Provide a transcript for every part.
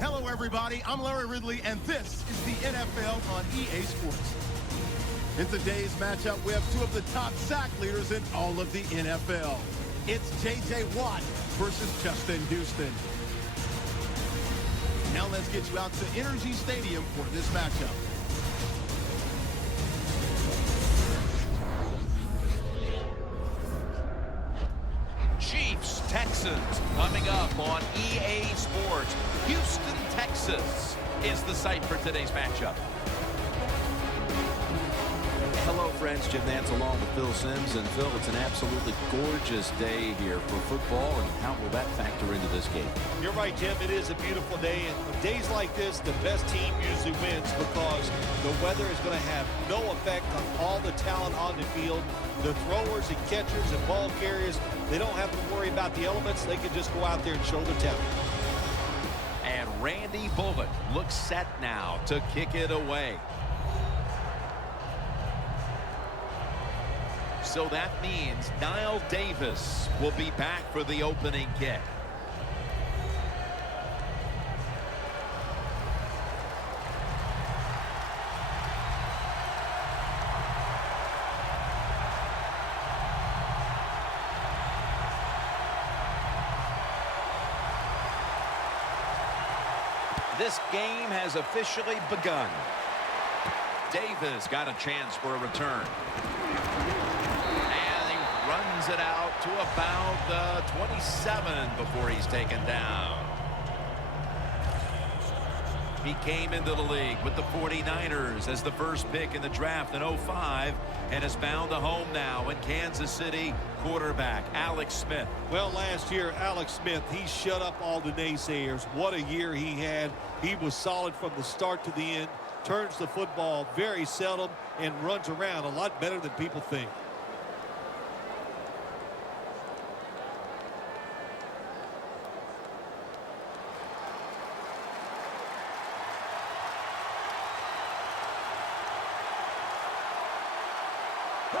Hello, everybody. I'm Larry Ridley, and this is the NFL on EA Sports. In today's matchup, we have two of the top sack leaders in all of the NFL. It's J.J. Watt versus Justin Houston. Now let's get you out to Energy Stadium for this matchup. Chiefs, Texans, coming up on EA Sports. Houston, Texas is the site for today's matchup. Hello, friends. Jim Nance along with Phil Simms. And Phil, it's an absolutely gorgeous day here for football. And how will that factor into this game? You're right, Jim. It is a beautiful day. And on days like this, the best team usually wins because the weather is going to have no effect on all the talent on the field. The throwers and catchers and ball carriers, they don't have to worry about the elements. They can just go out there and show their talent. And Randy Bullock looks set now to kick it away. So that means Niall Davis will be back for the opening kick. This game has officially begun. Davis got a chance for a return. Runs it out to about the 27 before he's taken down. He came into the league with the 49ers as the first pick in the draft in 05 and has found a home now in Kansas City. Quarterback Alex Smith. Well, last year, Alex Smith, he shut up all the naysayers. What a year he had. He was solid from the start to the end, turns the football very seldom, and runs around a lot better than people think.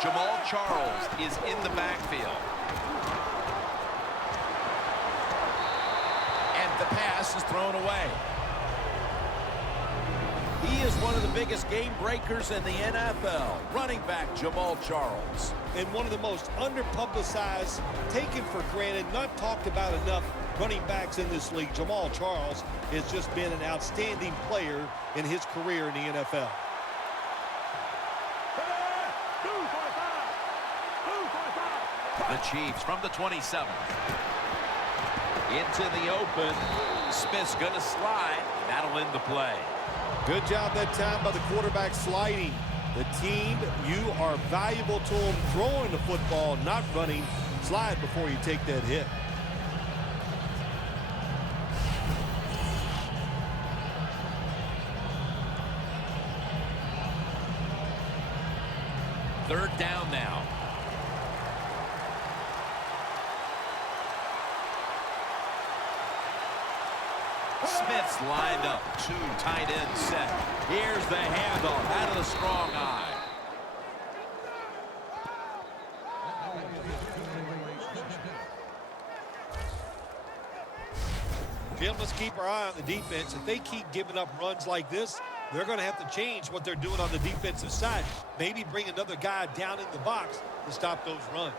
Jamal Charles is in the backfield. And the pass is thrown away. He is one of the biggest game breakers in the NFL. Running back Jamal Charles. And one of the most underpublicized, taken for granted, not talked about enough running backs in this league. Jamal Charles has just been an outstanding player in his career in the NFL. The Chiefs from the 27. Into the open. Smith's going to slide. That'll end the play. Good job that time by the quarterback sliding. The team, you are valuable to them throwing the football, not running. Slide before you take that hit. Third down now. Smith's lined up. Two tight ends set. Here's the handoff out of the strong eye. Jim, let's keep our eye on the defense. If they keep giving up runs like this, they're going to have to change what they're doing on the defensive side. Maybe bring another guy down in the box to stop those runs.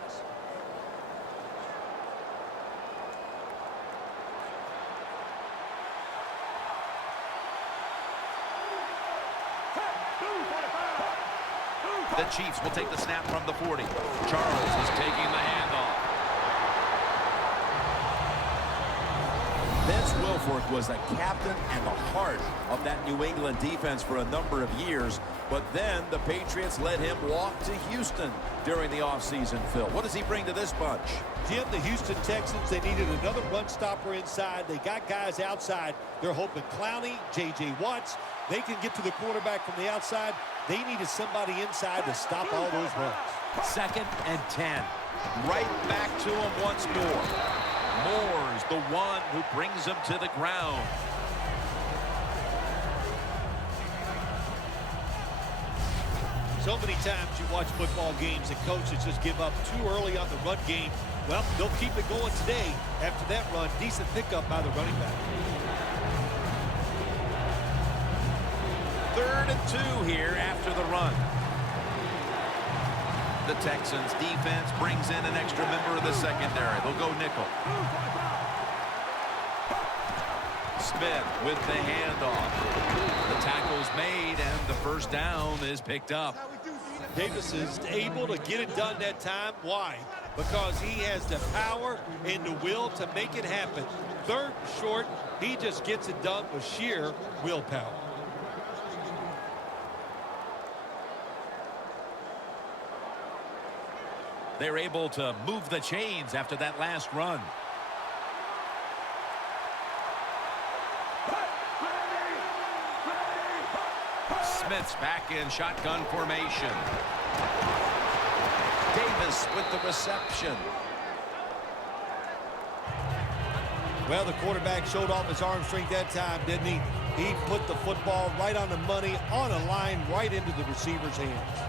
The Chiefs will take the snap from the 40. Charles is taking the handoff. Vince Wilfork was a captain and the heart of that New England defense for a number of years. But then the Patriots let him walk to Houston during the offseason, Phil. What does he bring to this bunch? Jim, the Houston Texans, they needed another run stopper inside. They got guys outside. They're hoping Clowney, J.J. Watts, they can get to the quarterback from the outside. They needed somebody inside to stop all those runs. 2nd and 10. Right back to him once more. Moore's the one who brings him to the ground. So many times you watch football games and coaches just give up too early on the run game. Well, they'll keep it going today. After that run, decent pickup by the running back. 3rd and 2 here after the run. The Texans defense brings in an extra member of the secondary. They'll go nickel. Smith with the handoff. The tackle's made, and the first down is picked up. Davis is able to get it done that time. Why? Because he has the power and the will to make it happen. 3rd and short, he just gets it done with sheer willpower. They're able to move the chains after that last run. Smith's back in shotgun formation. Davis with the reception. Well, the quarterback showed off his arm strength that time, didn't he? He put the football right on the money, on a line, right into the receiver's hands.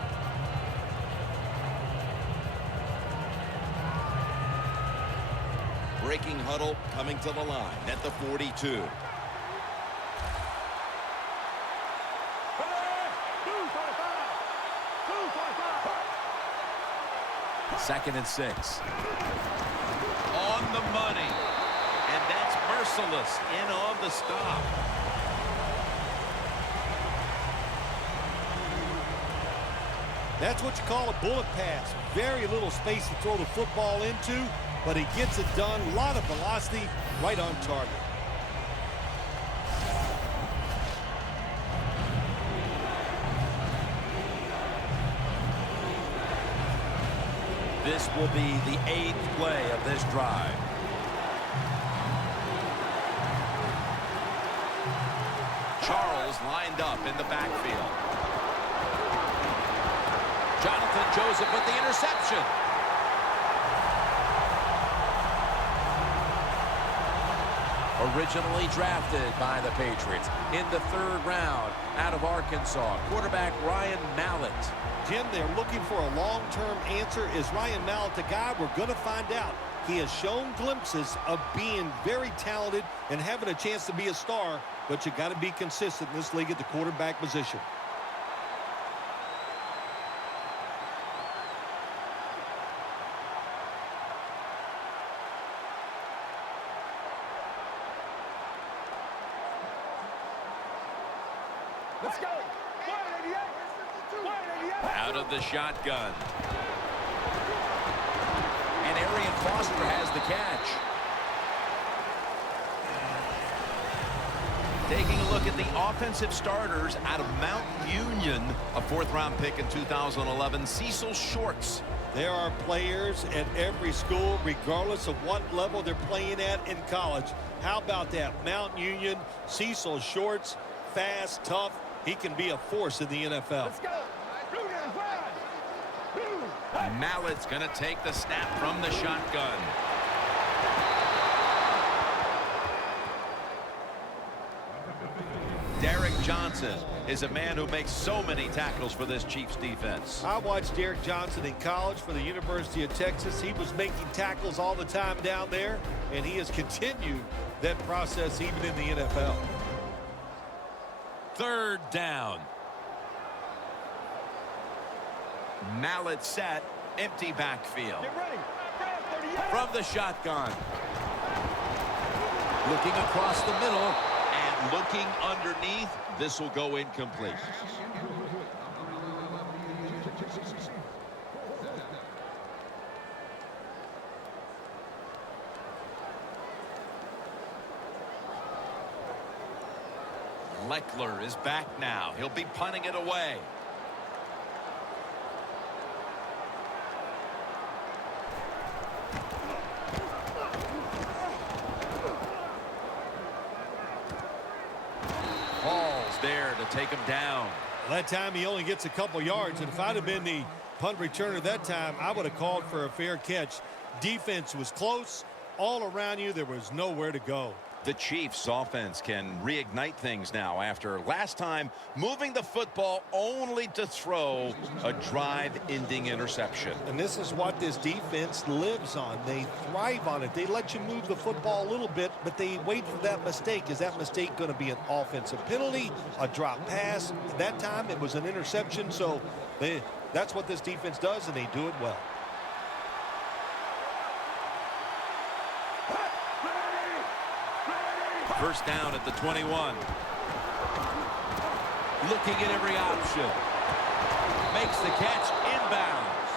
Breaking huddle coming to the line at the 42. Second and 6. On the money. And that's merciless in on the stop. That's what you call a bullet pass. Very little space to throw the football into, but he gets it done. A lot of velocity, right on target. This will be the 8th play of this drive. Charles lined up in the backfield. Jonathan Joseph with the interception. Originally drafted by the Patriots in the 3rd round out of Arkansas, quarterback Ryan Mallett. Jim, they're looking for a long-term answer. Is Ryan Mallett the guy? We're going to find out. He has shown glimpses of being very talented and having a chance to be a star, but you got to be consistent in this league at the quarterback position. Let's go. Out of the shotgun. And Arian Foster has the catch. Taking a look at the offensive starters out of Mount Union, a 4th-round pick in 2011, Cecil Shorts. There are players at every school, regardless of what level they're playing at in college. How about that? Mount Union, Cecil Shorts, fast, tough. He can be a force in the NFL. Let's go. Mallett's going to take the snap from the shotgun. Derek Johnson is a man who makes so many tackles for this Chiefs defense. I watched Derek Johnson in college for the University of Texas. He was making tackles all the time down there, and he has continued that process even in the NFL. 3rd down. Mallett set, empty backfield. Get ready. From the shotgun. Looking across the middle and looking underneath. This will go incomplete. Leckler is back now. He'll be punting it away. Hall's there to take him down. Well, that time he only gets a couple yards, and if I'd have been the punt returner that time, I would have called for a fair catch. Defense was close. all around you. There was nowhere to go. The Chiefs offense can reignite things now after last time moving the football only to throw a drive-ending interception. And this is what this defense lives on. They thrive on it. They let you move the football a little bit, but they wait for that mistake. Is that mistake going to be an offensive penalty, a drop pass? That time it was an interception, so that's what this defense does, and they do it well. First down at the 21. Looking at every option. Makes the catch inbounds.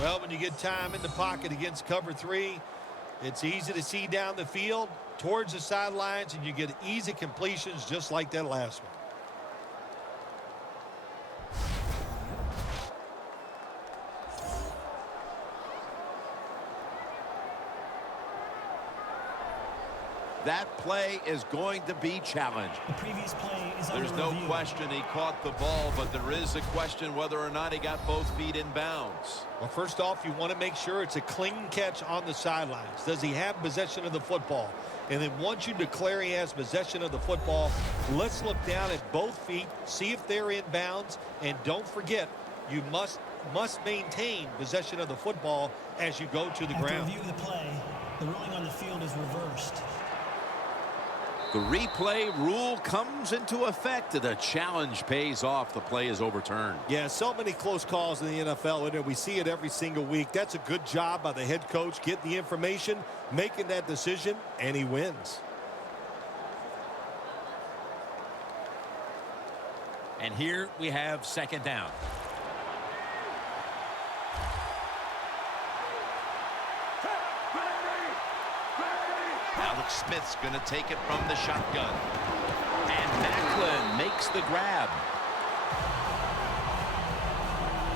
Well, when you get time in the pocket against cover 3, it's easy to see down the field towards the sidelines, and you get easy completions just like that last one. That play is going to be challenged. The previous play is There's under no review. question he caught the ball, but there is a question whether or not he got both feet in bounds. Well, first off, you want to make sure it's a clean catch on the sidelines. Does he have possession of the football? And then once you declare he has possession of the football, let's look down at both feet, see if they're in bounds, and don't forget, you must maintain possession of the football as you go to the After ground. review of the play, the ruling on the field is reversed. The replay rule comes into effect. The challenge pays off. The play is overturned. Yeah, so many close calls in the NFL, and we see it every single week. That's a good job by the head coach getting the information, making that decision, and he wins. And here we have second down. Alex Smith's going to take it from the shotgun. And Macklin makes the grab.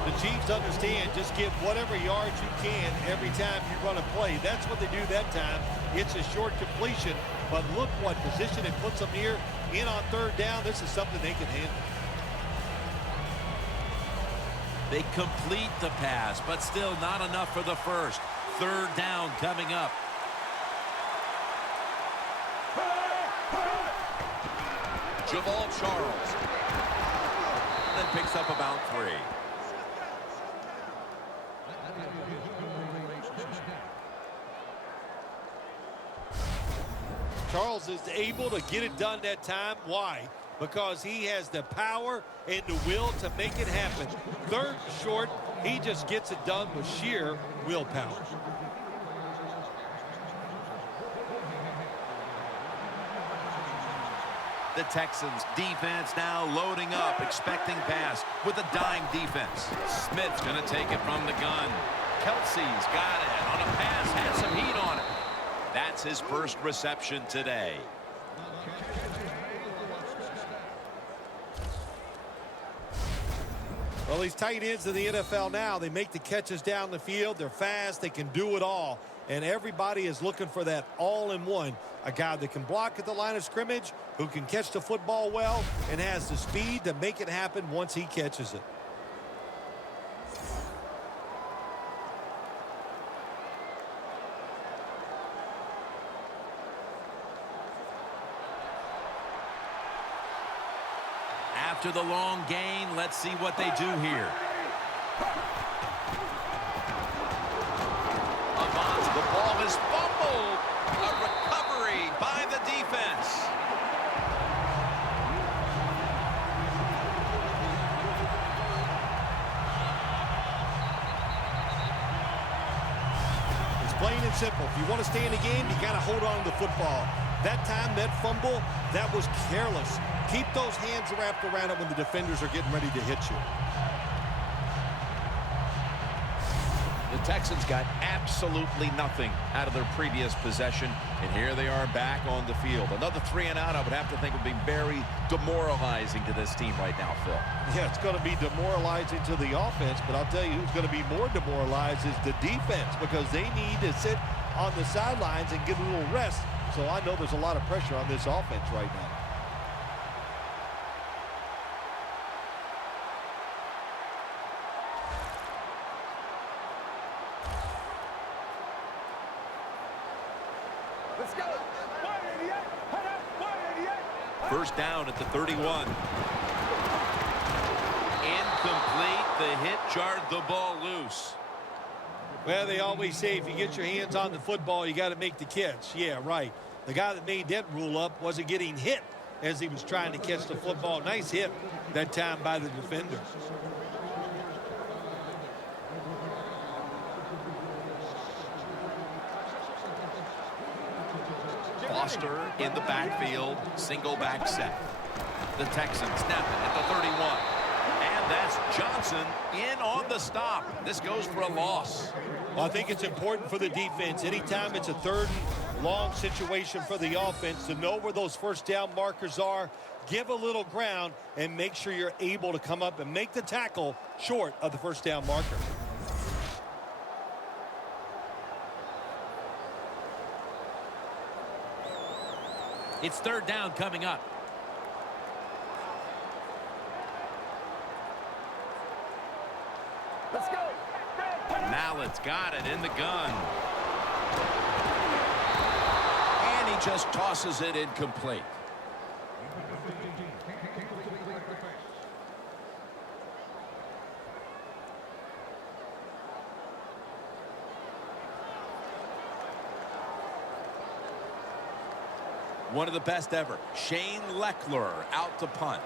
The Chiefs understand just get whatever yards you can every time you run a play. That's what they do that time. It's a short completion, but look what position it puts them here in on third down. This is something they can handle. They complete the pass, but still not enough for the first. Third down coming up. Jamal Charles. Then picks up about 3. Charles is able to get it done that time. Why? Because he has the power and the will to make it happen. Third and short, he just gets it done with sheer willpower. The Texans defense now loading up, expecting pass with a dime defense. Smith's going to take it from the gun. Kelsey's got it on a pass, has some heat on it. That's his first reception today. Well, these tight ends in the NFL now, they make the catches down the field. They're fast. They can do it all. And everybody is looking for that all-in-one. A guy that can block at the line of scrimmage, who can catch the football well, and has the speed to make it happen once he catches it. After the long gain, let's see what they do here. The ball is fumbled. A recovery by the defense. It's plain and simple. If you want to stay in the game, you got to hold on to the football. That time, that fumble, that was careless. Keep those hands wrapped around it when the defenders are getting ready to hit you. The Texans got absolutely nothing out of their previous possession, and here they are back on the field. Another 3 and out, I would have to think, would be very demoralizing to this team right now, Phil. Yeah, it's going to be demoralizing to the offense, but I'll tell you who's going to be more demoralized is the defense, because they need to sit on the sidelines and get a little rest. So I know there's a lot of pressure on this offense right now. First down at the 31. Incomplete. The hit jarred the ball loose. Well, they always say if you get your hands on the football, you got to make the catch. Yeah, right. The guy that made that rule up wasn't getting hit as he was trying to catch the football. Nice hit that time by the defender. Foster in the backfield, single back set. The Texans snap it at the 31. And that's Johnson in on the stop. This goes for a loss. Well, I think it's important for the defense. Anytime it's a third and long situation for the offense to know where those first down markers are, give a little ground, and make sure you're able to come up and make the tackle short of the first down marker. It's third down coming up. Let's go. Mallett's got it in the gun. And he just tosses it incomplete. One of the best ever, Shane Leckler out to punt.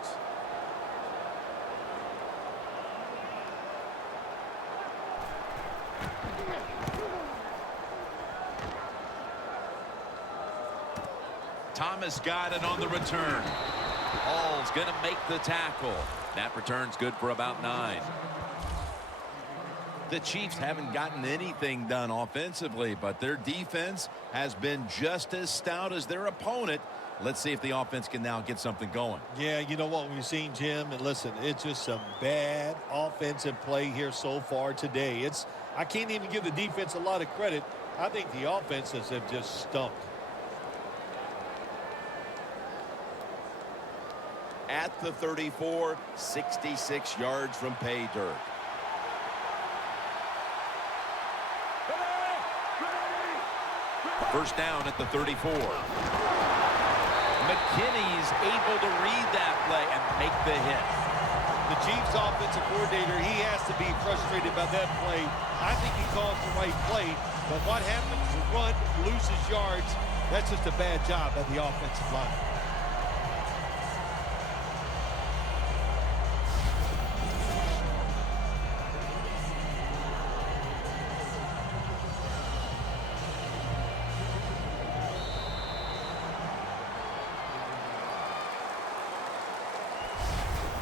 Thomas got it on the return. Hall's going to make the tackle. That return's good for about 9. The Chiefs haven't gotten anything done offensively, but their defense has been just as stout as their opponent. Let's see if the offense can now get something going. Yeah, you know what we've seen, Jim, and listen, it's just some bad offensive play here so far today. I can't even give the defense a lot of credit. I think the offenses have just stunk. At the 34, 66 yards from pay dirt. First down at the 34. McKinney's able to read that play and make the hit. The Chiefs offensive coordinator, he has to be frustrated by that play. I think he calls the right play, but what happens to run, loses yards, that's just a bad job by the offensive line.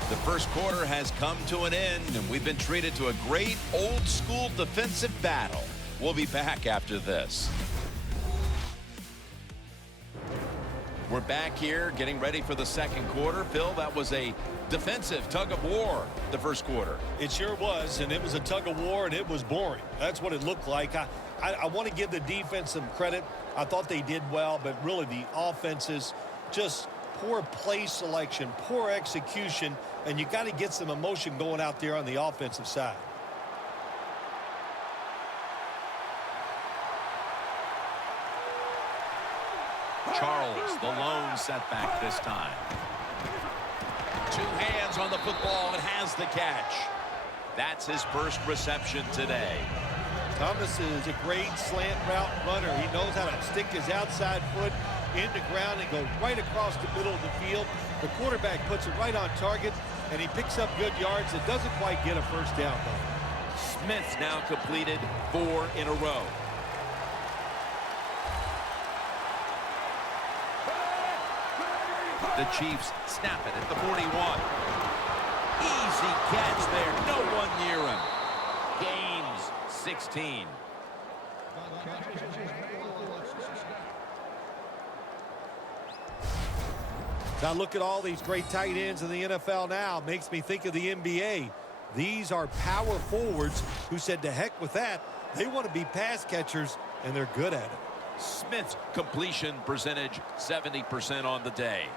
The first quarter has come to an end, and we've been treated to a great old-school defensive battle. We'll be back after this. We're back here getting ready for the second quarter. Phil, that was a defensive tug-of-war the first quarter. It sure was, and it was a tug-of-war, and it was boring. That's what it looked like. I want to give the defense some credit. I thought they did well, but really the offenses just poor play selection, poor execution, and you got to get some emotion going out there on the offensive side. Charles, the lone setback this time. 2 hands on the football and has the catch. That's his first reception today. Thomas is a great slant route runner. He knows how to stick his outside foot in the ground and go right across the middle of the field. The quarterback puts it right on target, and he picks up good yards. It doesn't quite get a first down, though. Smith's now completed 4 in a row. The Chiefs snap it at the 41. Easy catch there. No one near him. Gains 16. Now look at all these great tight ends in the NFL now. Makes me think of the NBA. These are power forwards who said to heck with that. They want to be pass catchers, and they're good at it. Smith's completion percentage 70% on the day.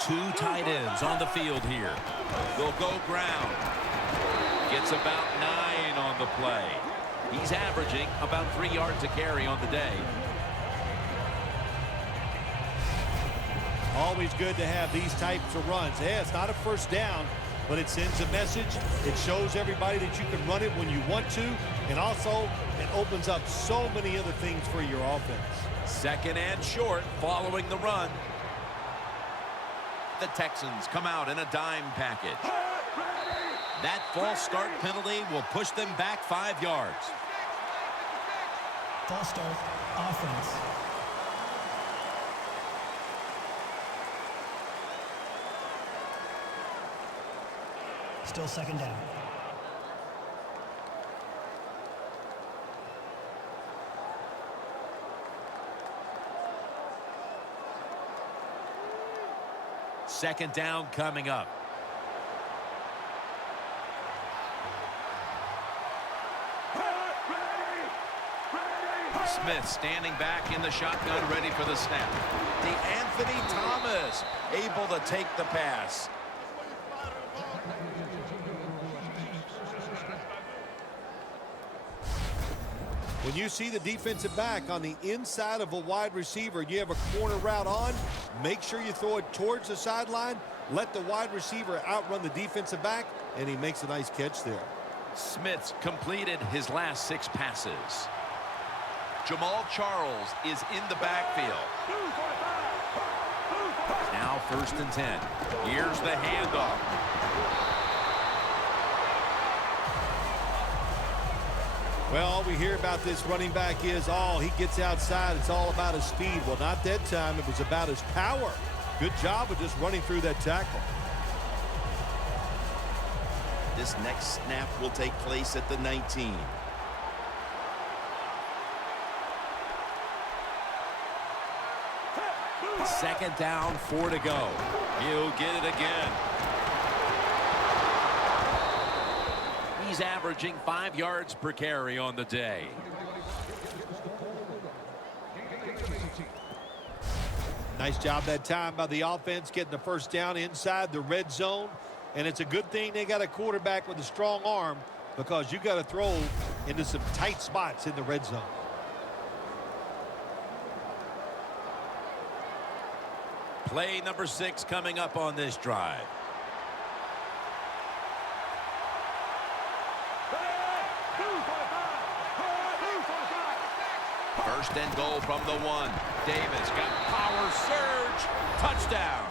Two tight ends on the field here. They'll go ground. Gets about 9 on the play. He's averaging about 3 yards a carry on the day. Always good to have these types of runs. Yeah, it's not a first down, but it sends a message. It shows everybody that you can run it when you want to, and also it opens up so many other things for your offense. 2nd and short following the run. The Texans come out in a dime package. That false start penalty will push them back 5 yards. False start, offense. Still 2nd down. Second down coming up. Smith standing back in the shotgun, ready for the snap. Anthony Thomas able to take the pass. When you see the defensive back on the inside of a wide receiver and you have a corner route on, make sure you throw it towards the sideline. Let the wide receiver outrun the defensive back, and he makes a nice catch there. Smith's completed his last 6 passes. Jamal Charles is in the backfield. Now 1st and 10. Here's the handoff. Well, all we hear about this running back is, oh, he gets outside. It's all about his speed. Well, not that time. It was about his power. Good job of just running through that tackle. This next snap will take place at the 19. Second down, 4 to go. He'll get it again. He's averaging 5 yards per carry on the day. Nice job that time by the offense getting the first down inside the red zone. And it's a good thing they got a quarterback with a strong arm, because you got to throw into some tight spots in the red zone. Play number 6 coming up on this drive. First and goal from the 1. Davis got power surge. Touchdown.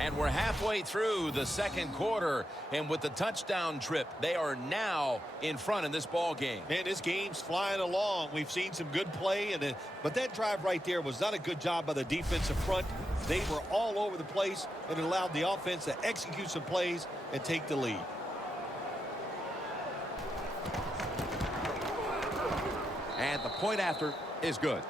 And we're halfway through the 2nd quarter, and with the touchdown trip, they are now in front in this ball game. Man, this game's flying along. We've seen some good play, but that drive right there was not a good job by the defensive front. They were all over the place, and it allowed the offense to execute some plays and take the lead. And the point after is good.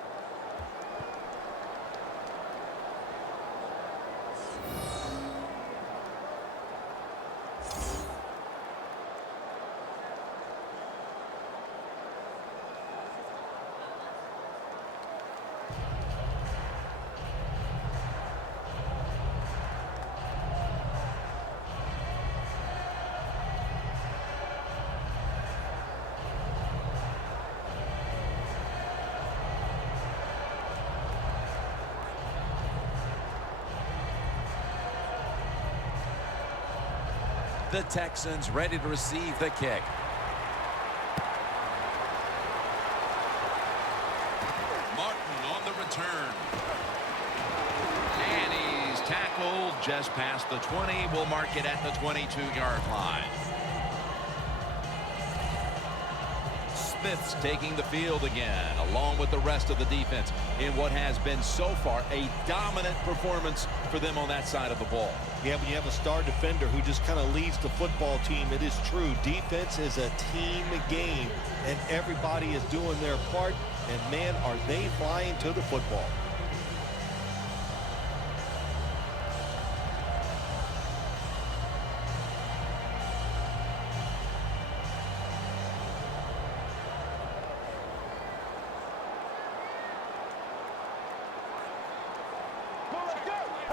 The Texans ready to receive the kick. Martin on the return. And he's tackled just past the 20. We'll mark it at the 22-yard line. Smith's taking the field again, along with the rest of the defense, in what has been so far a dominant performance for them on that side of the ball. Yeah, when you have a star defender who just kind of leads the football team, it is true. Defense is a team game, and everybody is doing their part, and man, are they flying to the football.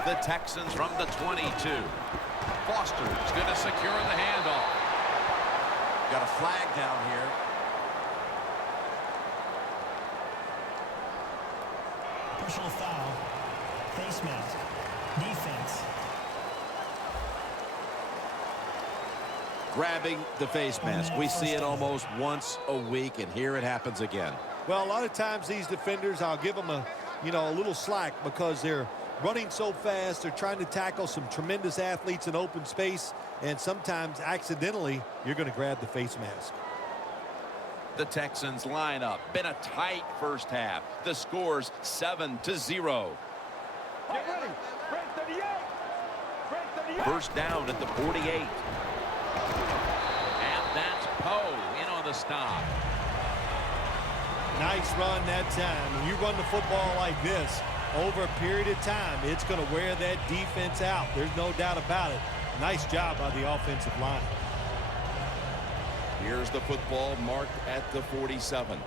The Texans from the 22. Foster's going to secure the handoff. Got a flag down here. Personal foul. Face mask. Defense. Grabbing the face mask. We see it almost once a week, and here it happens again. Well, a lot of times these defenders, I'll give them a little slack because they're running so fast. They're trying to tackle some tremendous athletes in open space, and sometimes accidentally you're going to grab the face mask. The Texans line up. Been a tight first half. The score's 7-0. Get ready. Break 38. Break 38. First down at the 48. And that's Poe in on the stop. Nice run that time. When you run the football like this over a period of time, it's going to wear that defense out. There's no doubt about it. Nice job by the offensive line. Here's the football marked at the 47.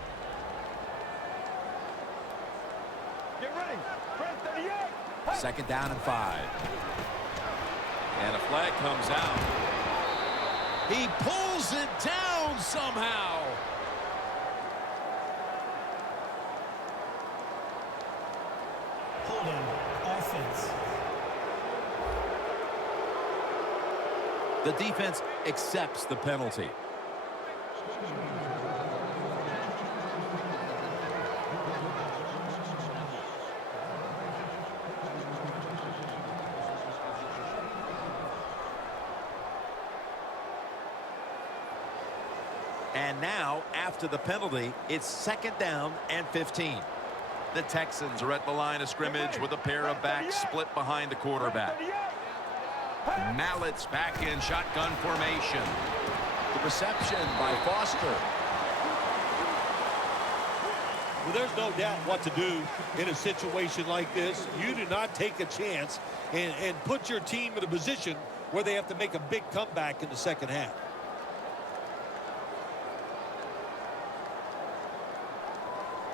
Get ready. Break 38. Second down and 5. And a flag comes out. He pulls it down somehow. Holding. Offense. The defense accepts the penalty. And now, after the penalty, it's second down and 15. The Texans are at the line of scrimmage with a pair of backs split behind the quarterback. Mallett's back in shotgun formation. The reception by Foster. Well, there's no doubt what to do in a situation like this. You do not take a chance and put your team in a position where they have to make a big comeback in the second half.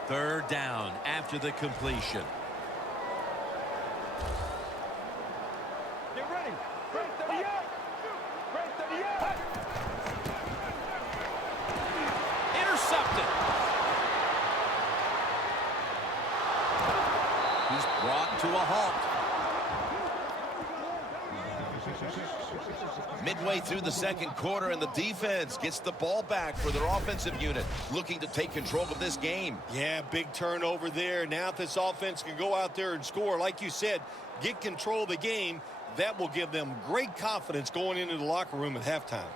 Third down after the completion. Get ready. Break 38. Break 38. Intercepted. He's brought to a halt. Midway through the second quarter, and the defense gets the ball back for their offensive unit, looking to take control of this game. Yeah, big turnover there. Now if this offense can go out there and score, like you said, get control of the game, that will give them great confidence going into the locker room at halftime.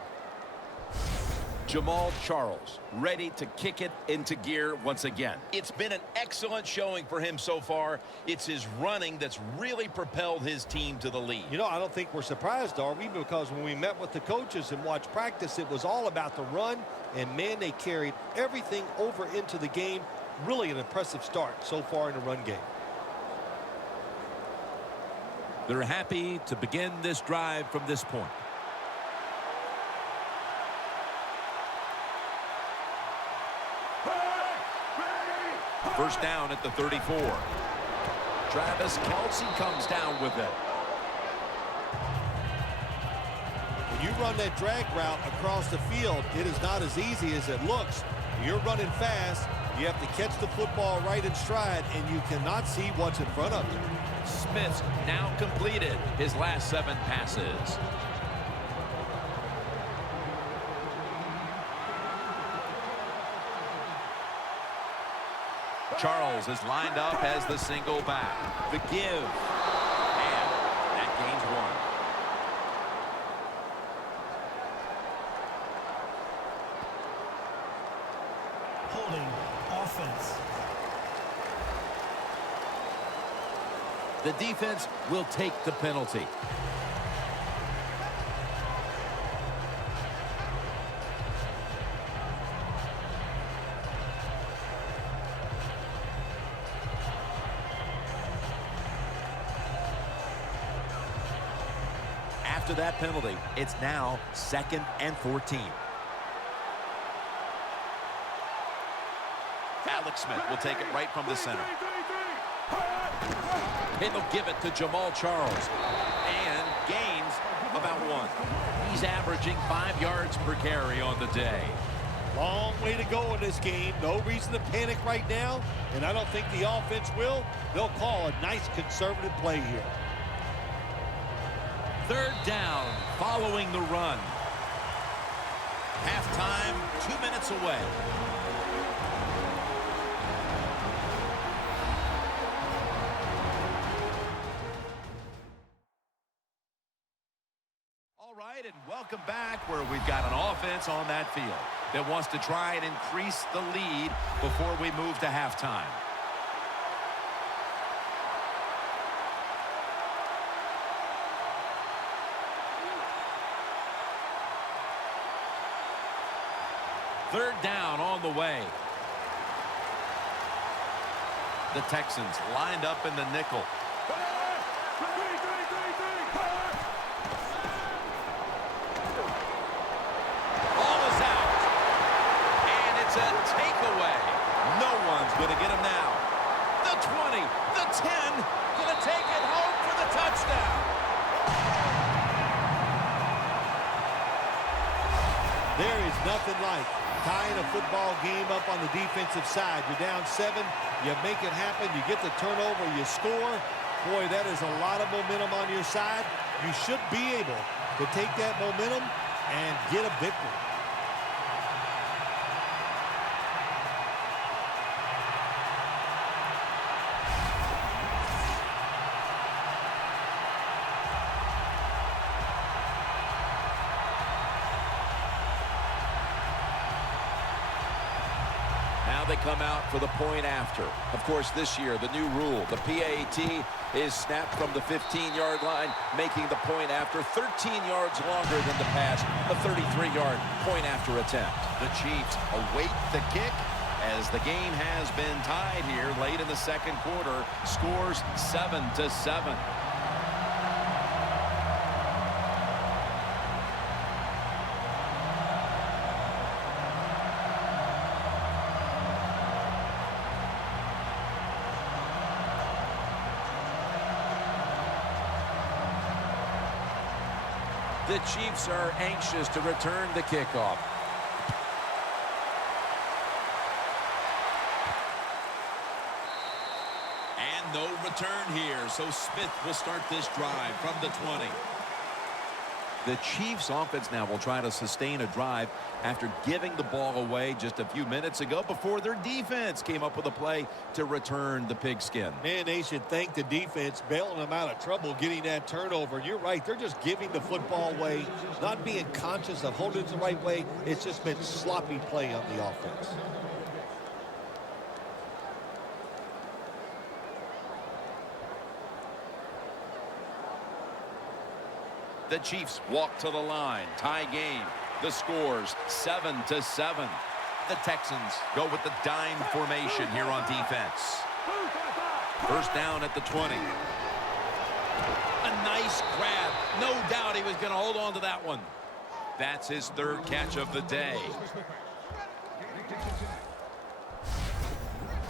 Jamal Charles ready to kick it into gear once again. It's been an excellent showing for him so far. It's his running that's really propelled his team to the lead. You know, I don't think we're surprised, are we? Because when we met with the coaches and watched practice, it was all about the run. And, man, they carried everything over into the game. Really an impressive start so far in the run game. They're happy to begin this drive from this point. First down at the 34. Travis Kelce comes down with it. When you run that drag route across the field, it is not as easy as it looks. You're running fast. You have to catch the football right in stride, and you cannot see what's in front of you. Smith's now completed his last 7 passes. Charles is lined up as the single back. The give. And that gains 1. Holding. Offense. The defense will take the penalty. After that penalty, it's now 2nd and 14. Alex Smith will take it right from the center. And they'll give it to Jamal Charles. And gains about 1. He's averaging 5 yards per carry on the day. Long way to go in this game. No reason to panic right now, and I don't think the offense will. They'll call a nice conservative play here. 3rd down following the run. Halftime, 2 minutes away. All right, and welcome back where we've got an offense on that field that wants to try and increase the lead before we move to halftime. Third down on the way. The Texans lined up in the nickel. Ball is out. And it's a takeaway. No one's going to get him now. The 20, the 10, going to take it home for the touchdown. There is nothing like tying a football game up on the defensive side. You're down 7, you make it happen, you get the turnover, you score. Boy, that is a lot of momentum on your side. You should be able to take that momentum and get a victory. Now they come out for the point after. Of course, this year, the new rule, the PAT, is snapped from the 15-yard line, making the point after 13 yards longer than the pass, a 33-yard point after attempt. The Chiefs await the kick as the game has been tied here late in the second quarter. Scores 7-7. The Chiefs are anxious to return the kickoff. And no return here, so Smith will start this drive from the 20. The Chiefs offense now will try to sustain a drive after giving the ball away just a few minutes ago before their defense came up with a play to return the pigskin. Man, they should thank the defense bailing them out of trouble getting that turnover. You're right, they're just giving the football away, not being conscious of holding it the right way. It's just been sloppy play on the offense. The Chiefs walk to the line. Tie game. The scores 7-7. The Texans go with the dime formation here on defense. First down at the 20. A nice grab. No doubt he was going to hold on to that one. That's his 3rd catch of the day.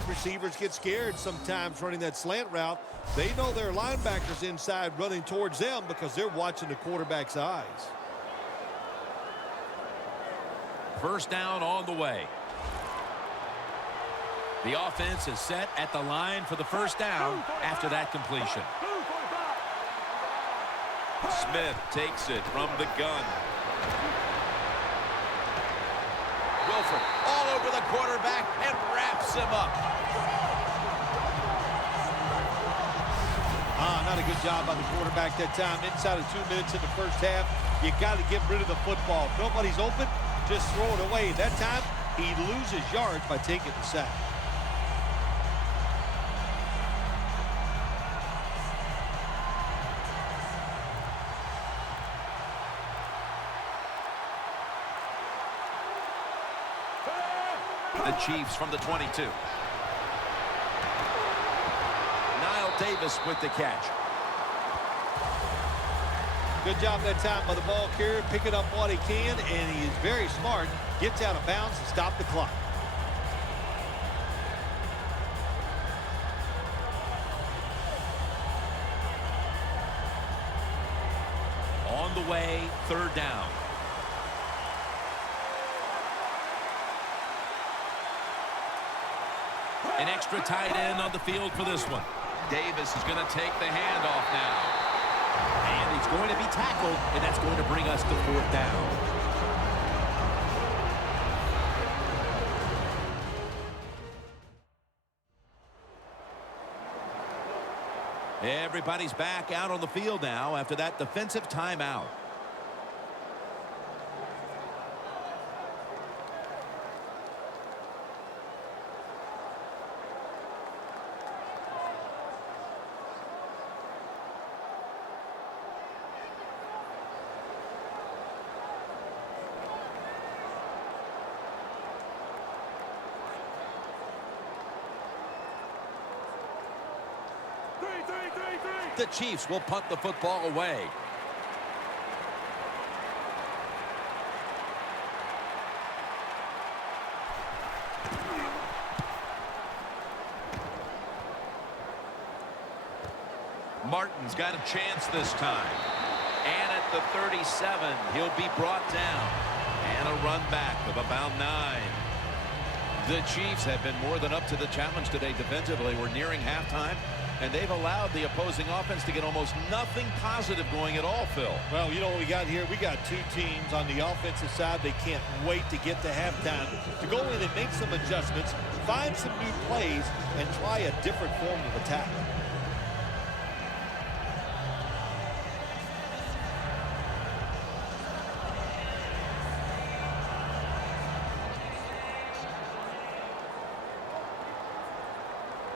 Receivers get scared sometimes running that slant route. They know their linebackers inside running towards them because they're watching the quarterback's eyes. First down on the way. The offense is set at the line for the first down after that completion. Smith takes it from the gun. Wilford all over the quarterback and wraps him up. Not a good job by the quarterback that time. Inside of 2 minutes in the first half, you got to get rid of the football. If nobody's open, just throw it away. That time, he loses yards by taking the sack. The Chiefs from the 22. Davis with the catch. Good job that time by the ball carrier, picking up what he can, and he is very smart. Gets out of bounds to stop the clock. 3rd down. An extra tight end on the field for this one. Davis is going to take the handoff now. And he's going to be tackled, and that's going to bring us to 4th down. Everybody's back out on the field now after that defensive timeout. The Chiefs will punt the football away. Martin's got a chance this time. And at the 37, he'll be brought down. And a run back of about 9. The Chiefs have been more than up to the challenge today defensively. We're nearing halftime, and they've allowed the opposing offense to get almost nothing positive going at all, Phil. Well, you know what we got here? We got two teams on the offensive side. They can't wait to get to halftime to go in and make some adjustments, find some new plays, and try a different form of attack.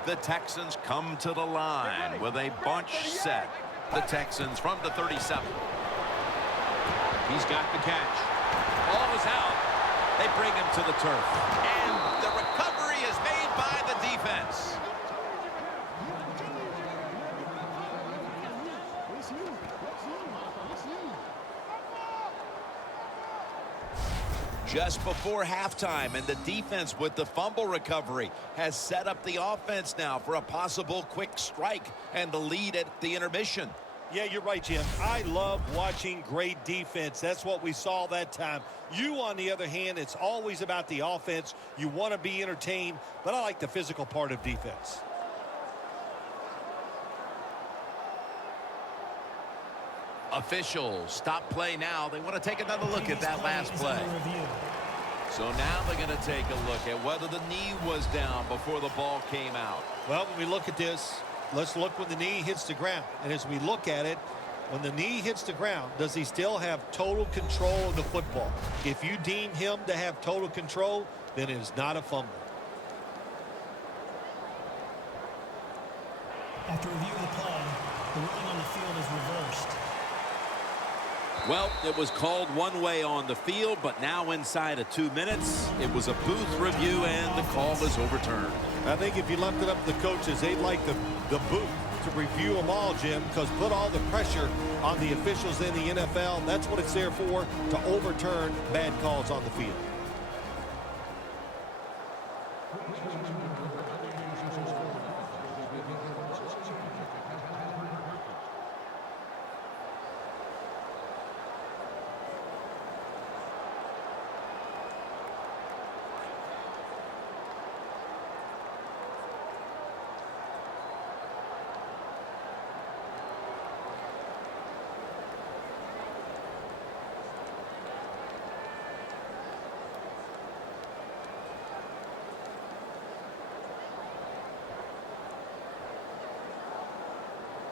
The Texans come to the line with a bunch set. The Texans from the 37. He's got the catch. Ball is out. They bring him to the turf. And the recovery is made by the defense. Just before halftime, and the defense with the fumble recovery has set up the offense now for a possible quick strike and the lead at the intermission. Yeah, you're right, Jim. I love watching great defense. That's what we saw that time. You, on the other hand, it's always about the offense. You want to be entertained, but I like the physical part of defense. Officials stop play now. They want to take another look at that last play. So now they're going to take a look at whether the knee was down before the ball came out. Well, when we look at this, let's look when the knee hits the ground. And as we look at it, when the knee hits the ground, does he still have total control of the football? If you deem him to have total control, then it is not a fumble. After review of the play, the ruling on the field is reversed. Well, it was called one way on the field, but now inside of 2 minutes, it was a booth review, and the call is overturned. I think if you left it up to the coaches, they'd like the booth to review them all, Jim, because put all the pressure on the officials in the NFL. That's what it's there for, to overturn bad calls on the field.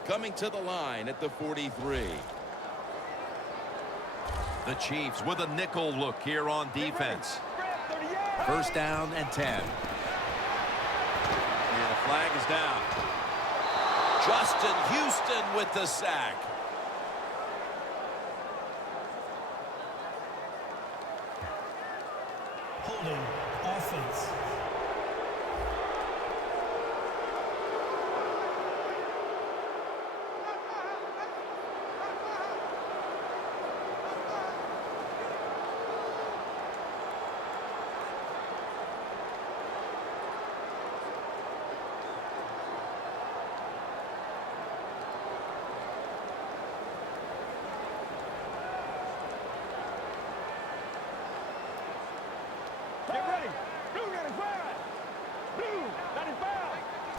Coming to the line at the 43. The Chiefs with a nickel look here on defense. 1st down and 10. And the flag is down. Justin Houston with the sack. Holding offense.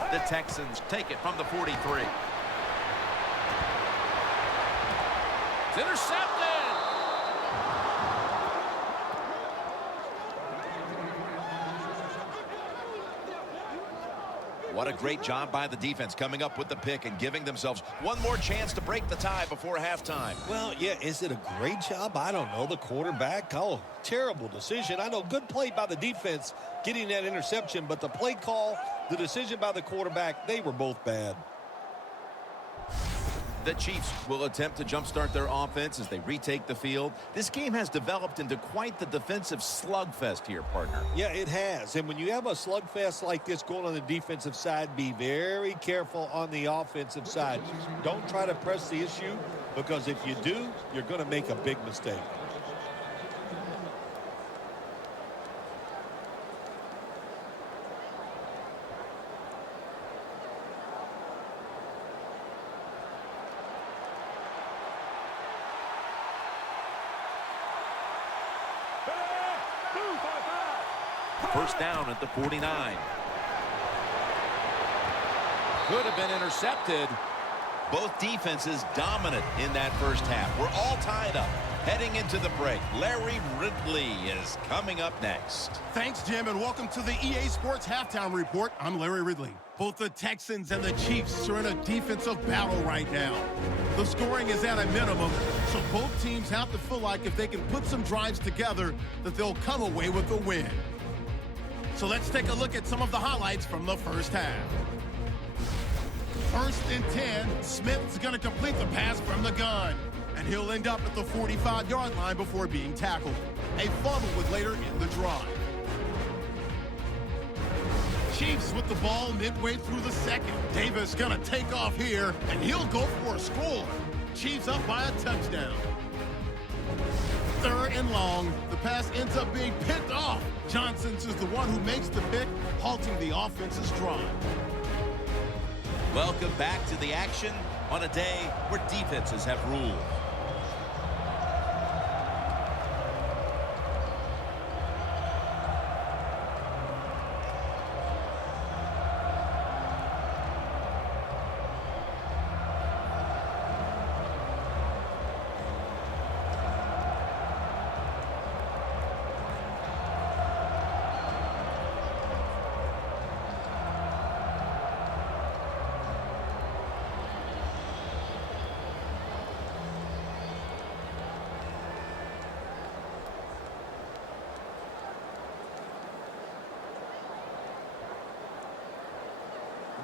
The Texans take it from the 43. It's intercepted. What a great job by the defense coming up with the pick and giving themselves one more chance to break the tie before halftime. Well, yeah, is it a great job? I don't know. The quarterback, oh, terrible decision. I know, good play by the defense getting that interception, but the play call, the decision by the quarterback, they were both bad. The Chiefs will attempt to jumpstart their offense as they retake the field. This game has developed into quite the defensive slugfest here, partner. Yeah, it has. And when you have a slugfest like this going on the defensive side, be very careful on the offensive side. Don't try to press the issue, because if you do, you're going to make a big mistake. First down at the 49. Could have been intercepted. Both defenses dominant in that first half. We're all tied up. Heading into the break, Larry Ridley is coming up next. Thanks, Jim, and welcome to the EA Sports Halftime Report. I'm Larry Ridley. Both the Texans and the Chiefs are in a defensive battle right now. The scoring is at a minimum, so both teams have to feel like if they can put some drives together, that they'll come away with a win. So let's take a look at some of the highlights from the first half. First and 10, Smith's going to complete the pass from the gun, and he'll end up at the 45-yard line before being tackled. A fumble would later end the drive. Chiefs with the ball midway through the second. Davis going to take off here, and he'll go for a score. Chiefs up by a touchdown. Third and long, the pass ends up being picked off. Johnson's is the one who makes the pick, halting the offense's drive. Welcome back to the action on a day where defenses have ruled.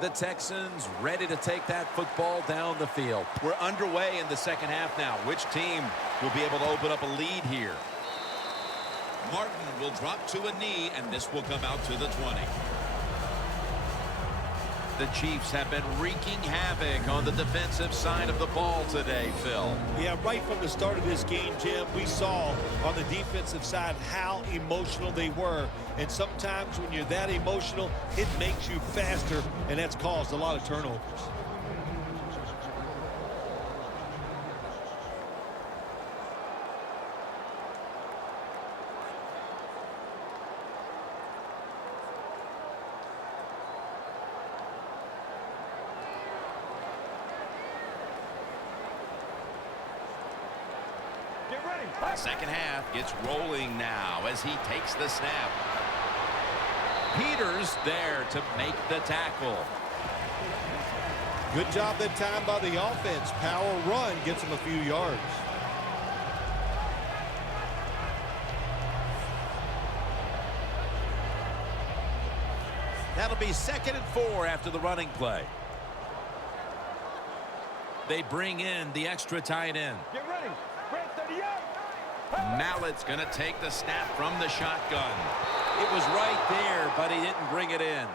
The Texans ready to take that football down the field. We're underway in the second half now. Which team will be able to open up a lead here? Martin will drop to a knee, and this will come out to the 20. The Chiefs have been wreaking havoc on the defensive side of the ball today, Phil. Yeah, right from the start of this game, Jim, we saw on the defensive side how emotional they were. And sometimes when you're that emotional, it makes you faster, and that's caused a lot of turnovers. Second half gets rolling now as he takes the snap. Peters there to make the tackle. Good job that time by the offense. Power run gets him a few yards. That'll be 2nd and 4 after the running play. They bring in the extra tight end. Get ready. Red 38. Mallett's going to take the snap from the shotgun. It was right there, but he didn't bring it in.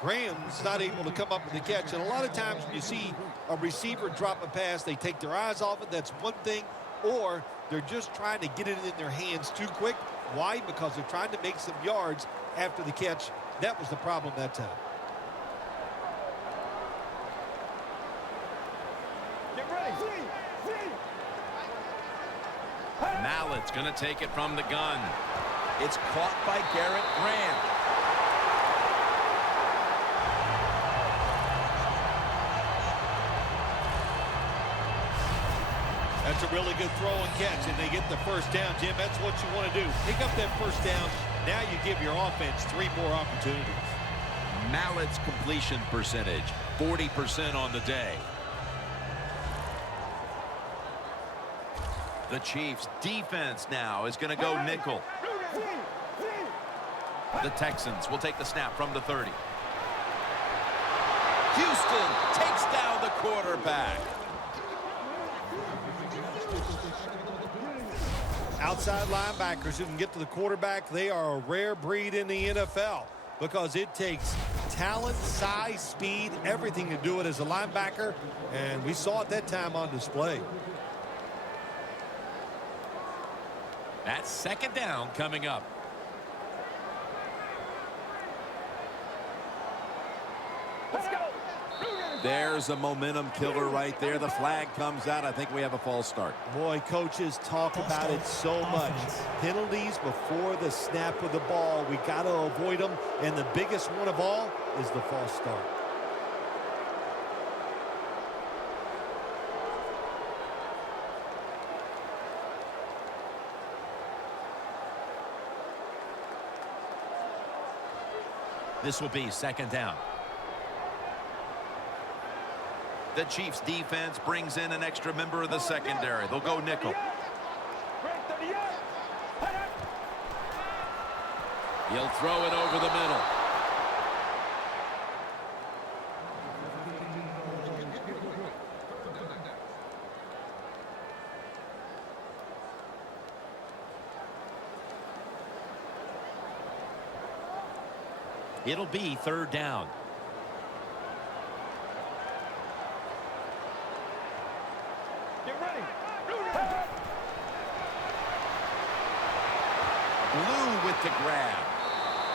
Graham's not able to come up with the catch. And a lot of times when you see a receiver drop a pass, they take their eyes off it. That's one thing. Or they're just trying to get it in their hands too quick. Why? Because they're trying to make some yards after the catch. That was the problem that time. Get ready. See. Mallett's going to take it from the gun. It's caught by Garrett Graham. That's a really good throw and catch, and they get the first down, Jim. That's what you want to do. Pick up that first down. Now you give your offense 3 more opportunities. Mallett's completion percentage, 40% on the day. The Chiefs' defense now is going to go nickel. The Texans will take the snap from the 30. Houston takes down the quarterback. Outside linebackers who can get to the quarterback, they are a rare breed in the NFL because it takes talent, size, speed, everything to do it as a linebacker, and we saw it that time on display. That's second down coming up. Let's go. There's a momentum killer right there. The flag comes out. I think we have a false start. Boy, coaches talk about it so much. Penalties before the snap of the ball. We got to avoid them, and the biggest one of all is the false start. This will be second down. The Chiefs defense brings in an extra member of the secondary. They'll go nickel. He'll throw it over the middle. It'll be third down. Get ready. Blue with the grab.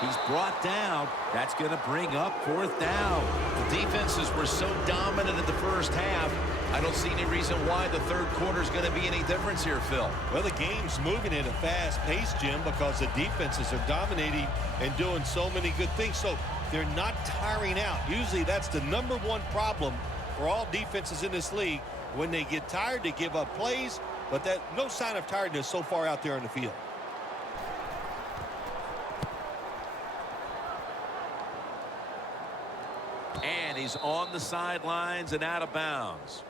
He's brought down. That's going to bring up fourth down. The defenses were so dominant in the first half. I don't see any reason why the third quarter is going to be any difference here, Phil. Well, the game's moving at a fast pace, Jim, because the defenses are dominating and doing so many good things. So they're not tiring out. Usually that's the #1 problem for all defenses in this league. When they get tired, they give up plays, but that no sign of tiredness so far out there on the field. And he's on the sidelines and out of bounds.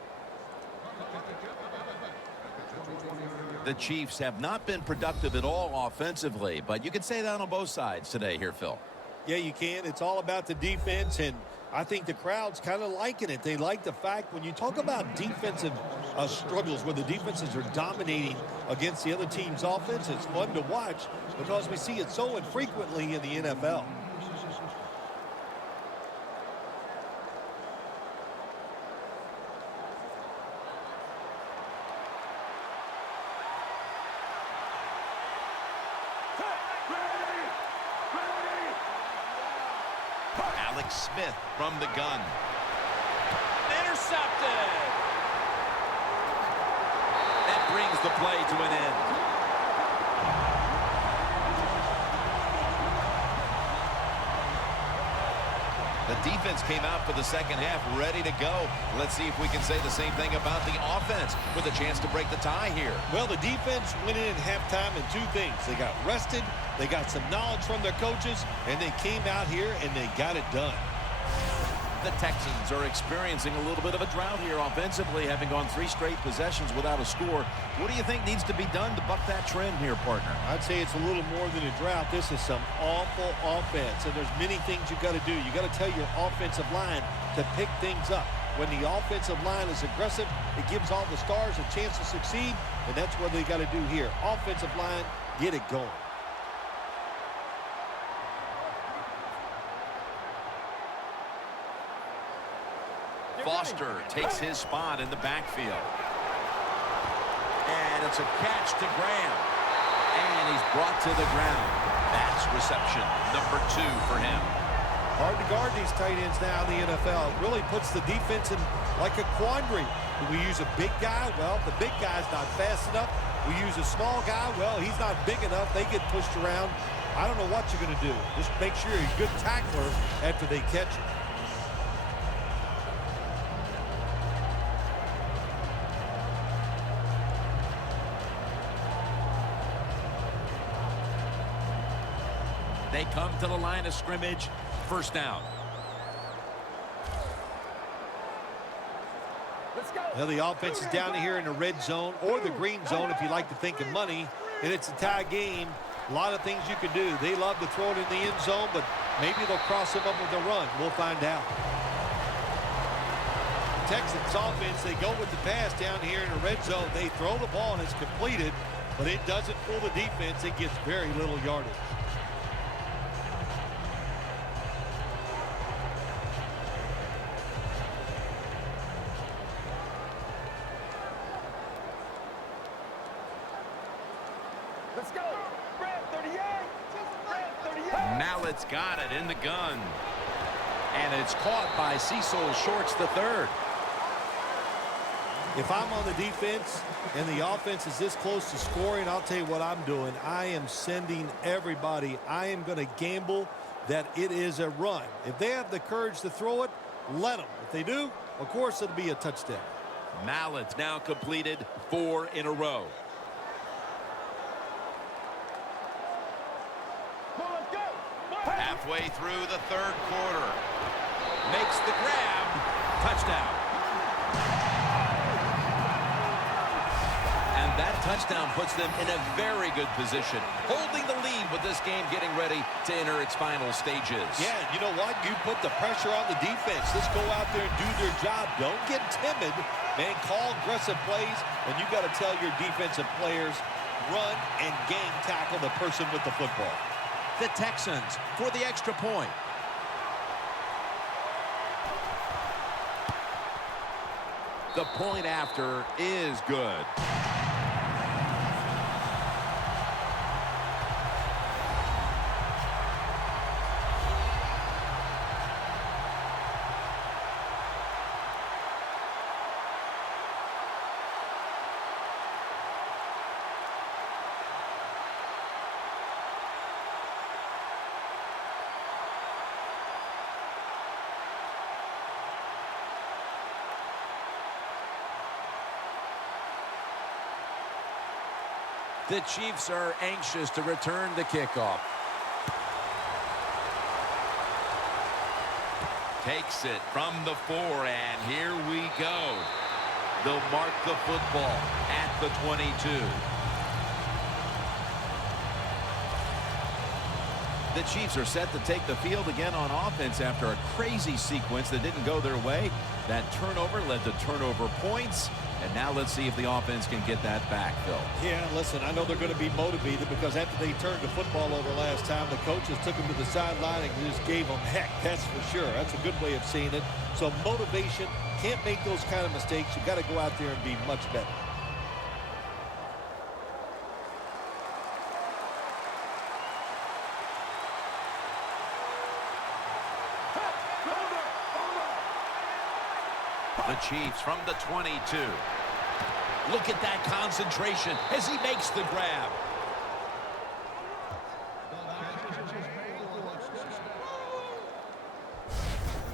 The Chiefs have not been productive at all offensively, but you can say that on both sides today here, Phil. Yeah, you can. It's all about the defense, and I think the crowd's kind of liking it. They like the fact when you talk about defensive struggles where the defenses are dominating against the other team's offense, it's fun to watch because we see it so infrequently in the NFL. Smith from the gun. Intercepted. That brings the play to an end. The defense came out for the second half ready to go. Let's see if we can say the same thing about the offense with a chance to break the tie here. Well, the defense went in at halftime in 2 things. They got rested, they got some knowledge from their coaches, and they came out here and they got it done. The Texans are experiencing a little bit of a drought here offensively, having gone 3 straight possessions without a score. What do you think needs to be done to buck that trend here, partner? I'd say it's a little more than a drought. This is some awful offense, and there's many things you got to do. You got to tell your offensive line to pick things up. When the offensive line is aggressive, it gives all the stars a chance to succeed, and that's what they got to do here. Offensive line, get it going. Foster takes his spot in the backfield. And it's a catch to Graham. And he's brought to the ground. That's reception number 2 for him. Hard to guard these tight ends now in the NFL. It really puts the defense in like a quandary. Do we use a big guy? Well, the big guy's not fast enough. We use a small guy. Well, he's not big enough. They get pushed around. I don't know what you're going to do. Just make sure you're a good tackler after they catch you. They come to the line of scrimmage. First down. Let's go. Well, the offense is down here in the red zone or the green zone if you like to think of money, and it's a tie game. A lot of things you can do. They love to throw it in the end zone, but maybe they'll cross him up with a run. We'll find out. Texans offense, they go with the pass down here in the red zone. They throw the ball, and it's completed, but it doesn't fool the defense. It gets very little yardage. Let's go. Brad 38. Brad 38. Mallett's got it in the gun. And it's caught by Cecil Shorts III. If I'm on the defense and the offense is this close to scoring, I'll tell you what I'm doing. I am sending everybody. I am going to gamble that it is a run. If they have the courage to throw it, let them. If they do, of course, it'll be a touchdown. Mallett's now completed 4 in a row. Halfway through the third quarter. Makes the grab. Touchdown. And that touchdown puts them in a very good position, holding the lead with this game getting ready to enter its final stages. Yeah, you know what? You put the pressure on the defense. Let's go out there and do their job. Don't get timid. Man, call aggressive plays, and you got to tell your defensive players, run and game tackle the person with the football. The Texans for the extra point. The point after is good. The Chiefs are anxious to return the kickoff. Takes it from the 4, and here we go. They'll mark the football at the 22. The Chiefs are set to take the field again on offense after a crazy sequence that didn't go their way. That turnover led to turnover points. And now let's see if the offense can get that back, Phil. Yeah, listen, I know they're going to be motivated because after they turned the football over last time, the coaches took them to the sideline and just gave them heck, that's for sure. That's a good way of seeing it. So motivation, can't make those kind of mistakes. You've got to go out there and be much better. The Chiefs from the 22. Look at that concentration as he makes the grab.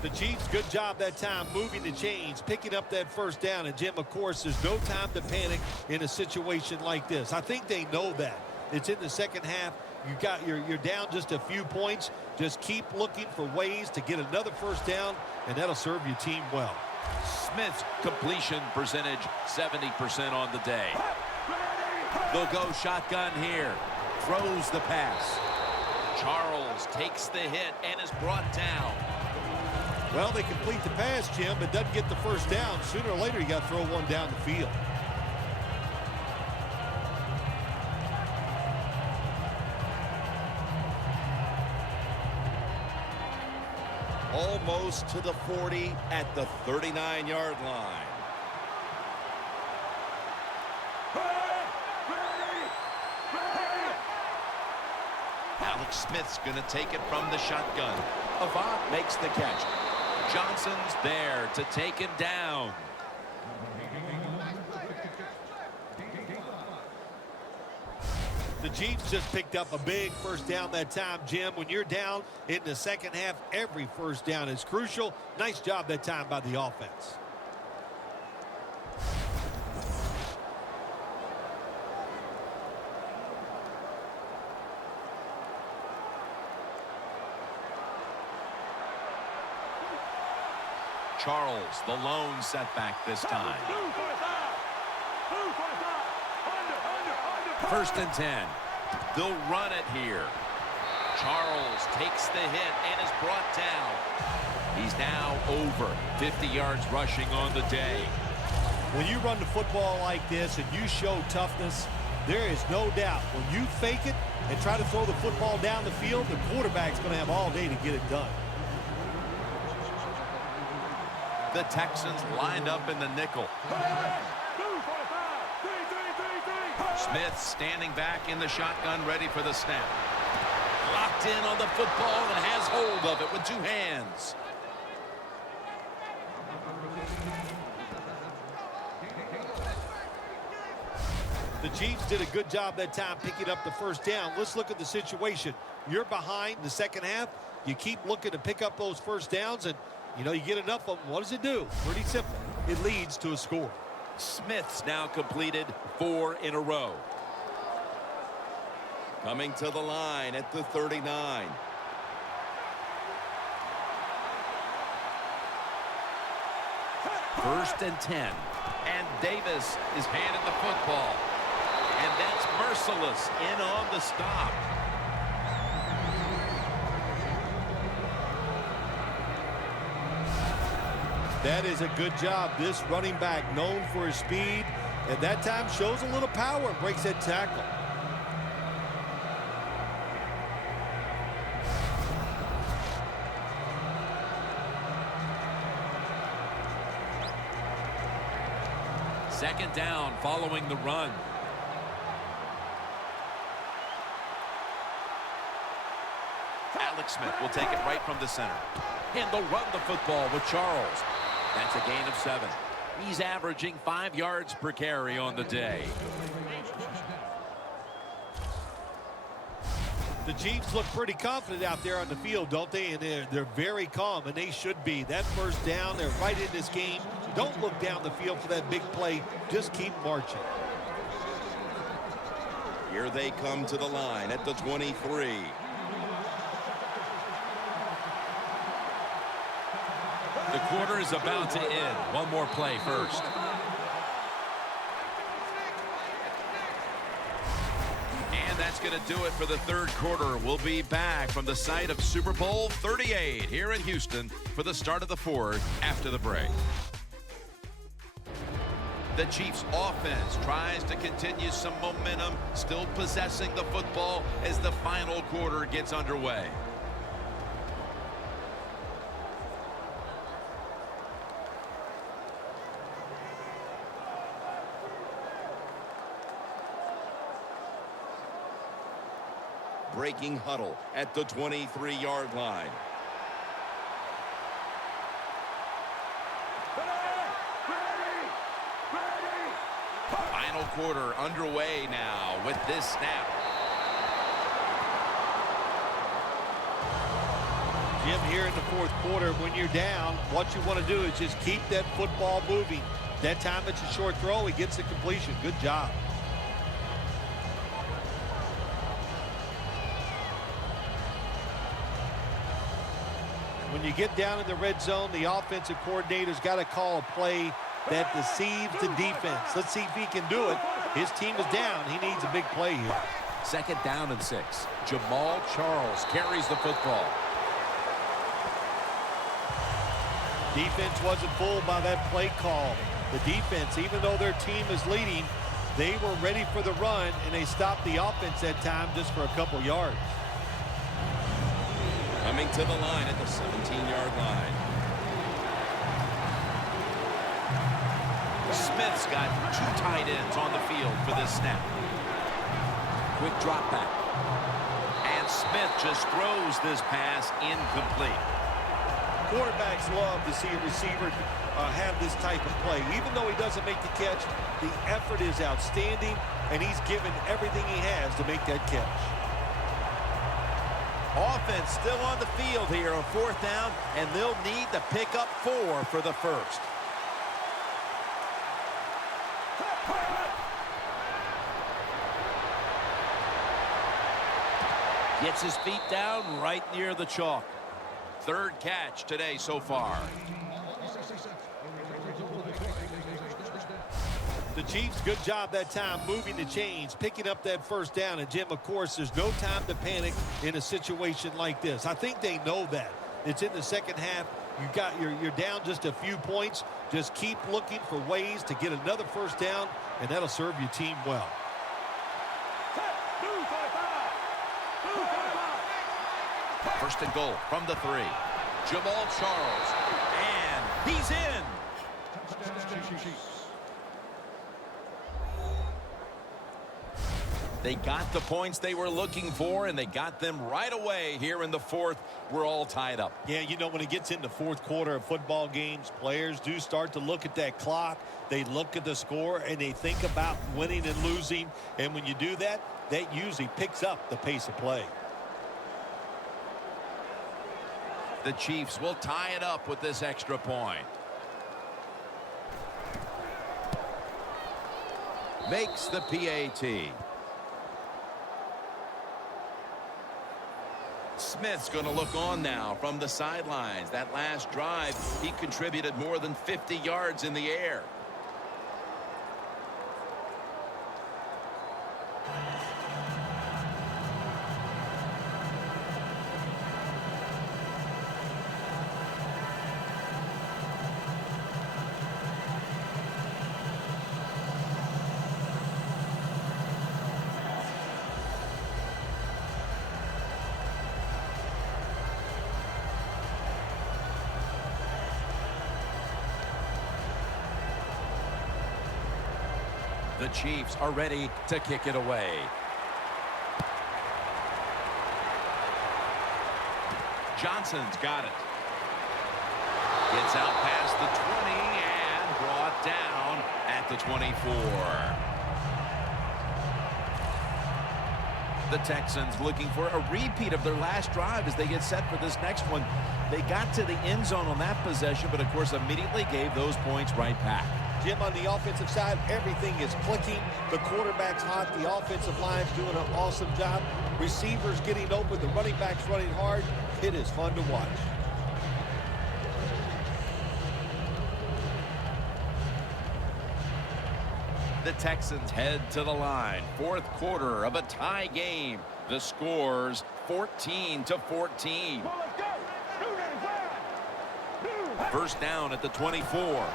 The Chiefs, good job that time moving the chains, picking up that first down. And, Jim, of course, there's no time to panic in a situation like this. I think they know that. It's in the second half. You're down just a few points. Just keep looking for ways to get another first down, and that'll serve your team well. Smith's completion percentage 70% on the day. They'll go shotgun here. Throws the pass. Charles takes the hit and is brought down. Well, they complete the pass, Jim, but doesn't get the first down. Sooner or later, you got to throw one down the field. Almost to the 40 at the 39-yard line. Alex Smith's going to take it from the shotgun. Avant makes the catch. Johnson's there to take him down. The Chiefs just picked up a big first down that time, Jim. When you're down in the second half, every first down is crucial. Nice job that time by the offense. Charles, the lone setback this time. 1st and 10. They'll run it here. Charles takes the hit and is brought down. He's now over 50 yards rushing on the day. When you run the football like this and you show toughness, there is no doubt when you fake it and try to throw the football down the field, the quarterback's going to have all day to get it done. The Texans lined up in the nickel. Smith standing back in the shotgun, ready for the snap. Locked in on the football and has hold of it with 2 hands. The Chiefs did a good job that time picking up the 1st down. Let's look at the situation. You're behind the 2nd half. You keep looking to pick up those 1st downs, and you know you get enough of them. What does it do? Pretty simple. It leads to a score. Smith's now completed 4 in a row. Coming to the line at the 39. First and 10. And Davis is handed the football. And that's merciless in on the stop. That is a good job. This running back, known for his speed, at that time shows a little power and breaks that tackle. Second down following the run. Alex Smith will take it right from the center. And they'll run the football with Charles. That's a gain of 7. He's averaging 5 yards per carry on the day. The Chiefs look pretty confident out there on the field, don't they? And they're very calm, and they should be. That 1st down, they're right in this game. Don't look down the field for that big play. Just keep marching. Here they come to the line at the 23. The quarter is about to end. One more play first. And that's going to do it for the 3rd quarter. We'll be back from the site of Super Bowl 38 here in Houston for the start of the 4th after the break. The Chiefs offense tries to continue some momentum, still possessing the football as the final quarter gets underway. Breaking huddle at the 23-yard line. Final quarter underway now with this snap. Jim, here in the 4th quarter, when you're down, what you want to do is just keep that football moving. That time it's a short throw. He gets the completion. Good job. When you get down in the red zone, the offensive coordinator's got to call a play that deceives the defense. Let's see if he can do it. His team is down. He needs a big play here. 2nd down and 6. Jamal Charles carries the football. Defense wasn't fooled by that play call. The defense, even though their team is leading, they were ready for the run, and they stopped the offense that time just for a couple yards. Coming to the line at the 17-yard line. Smith's got 2 tight ends on the field for this snap. Quick drop back. And Smith just throws this pass incomplete. Quarterbacks love to see a receiver have this type of play. Even though he doesn't make the catch, the effort is outstanding, and he's given everything he has to make that catch. Offense still on the field here on 4th down, and they'll need to pick up 4 for the 1st. Gets his feet down right near the chalk. 3rd catch today so far. The Chiefs, good job that time moving the chains, picking up that first down. And, Jim, of course, there's no time to panic in a situation like this. I think they know that. It's in the second half. You're down just a few points. Just keep looking for ways to get another first down, and that'll serve your team well. First and goal from the 3. Jamal Charles. And he's in. They got the points they were looking for, and they got them right away here in the 4th. We're all tied up. Yeah, you know, when it gets into fourth quarter of football games, players do start to look at that clock. They look at the score, and they think about winning and losing. And when you do that, that usually picks up the pace of play. The Chiefs will tie it up with this extra point. Makes the PAT. Smith's going to look on now from the sidelines. That last drive, he contributed more than 50 yards in the air. The Chiefs are ready to kick it away. Johnson's got it. Gets out past the 20 and brought down at the 24. The Texans looking for a repeat of their last drive as they get set for this next one. They got to the end zone on that possession, but of course immediately gave those points right back. Jim, on the offensive side, everything is clicking. The quarterback's hot. The offensive line's doing an awesome job. Receivers getting open. The running backs running hard. It is fun to watch. The Texans head to the line. 4th quarter of a tie game. The score's 14-14. First down at the 24.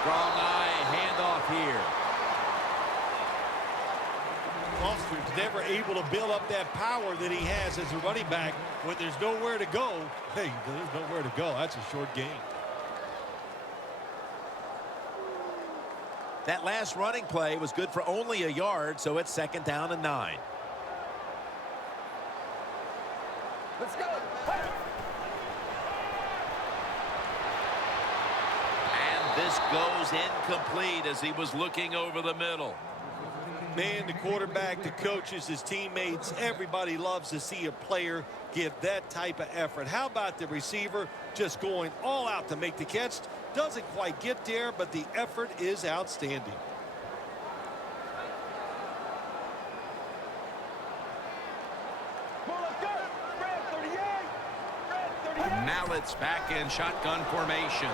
Strong eye handoff here. Foster's never able to build up that power that he has as a running back. When there's nowhere to go, hey, there's nowhere to go. That's a short game. That last running play was good for only a yard, so it's 2nd down and 9. Let's go. This goes incomplete as he was looking over the middle. Man, the quarterback, the coaches, his teammates, everybody loves to see a player give that type of effort. How about the receiver just going all out to make the catch? Doesn't quite get there, but the effort is outstanding. Mallett's back in shotgun formation.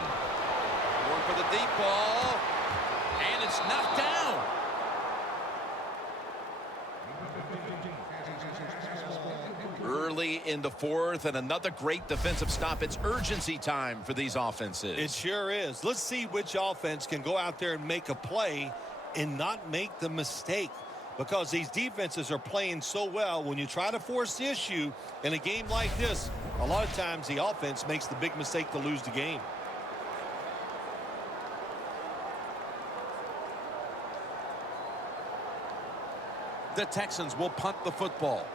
Going for the deep ball, and it's knocked down. Early in the 4th, and another great defensive stop. It's urgency time for these offenses. It sure is. Let's see which offense can go out there and make a play and not make the mistake. Because these defenses are playing so well, when you try to force the issue in a game like this, a lot of times the offense makes the big mistake to lose the game. The Texans will punt the football.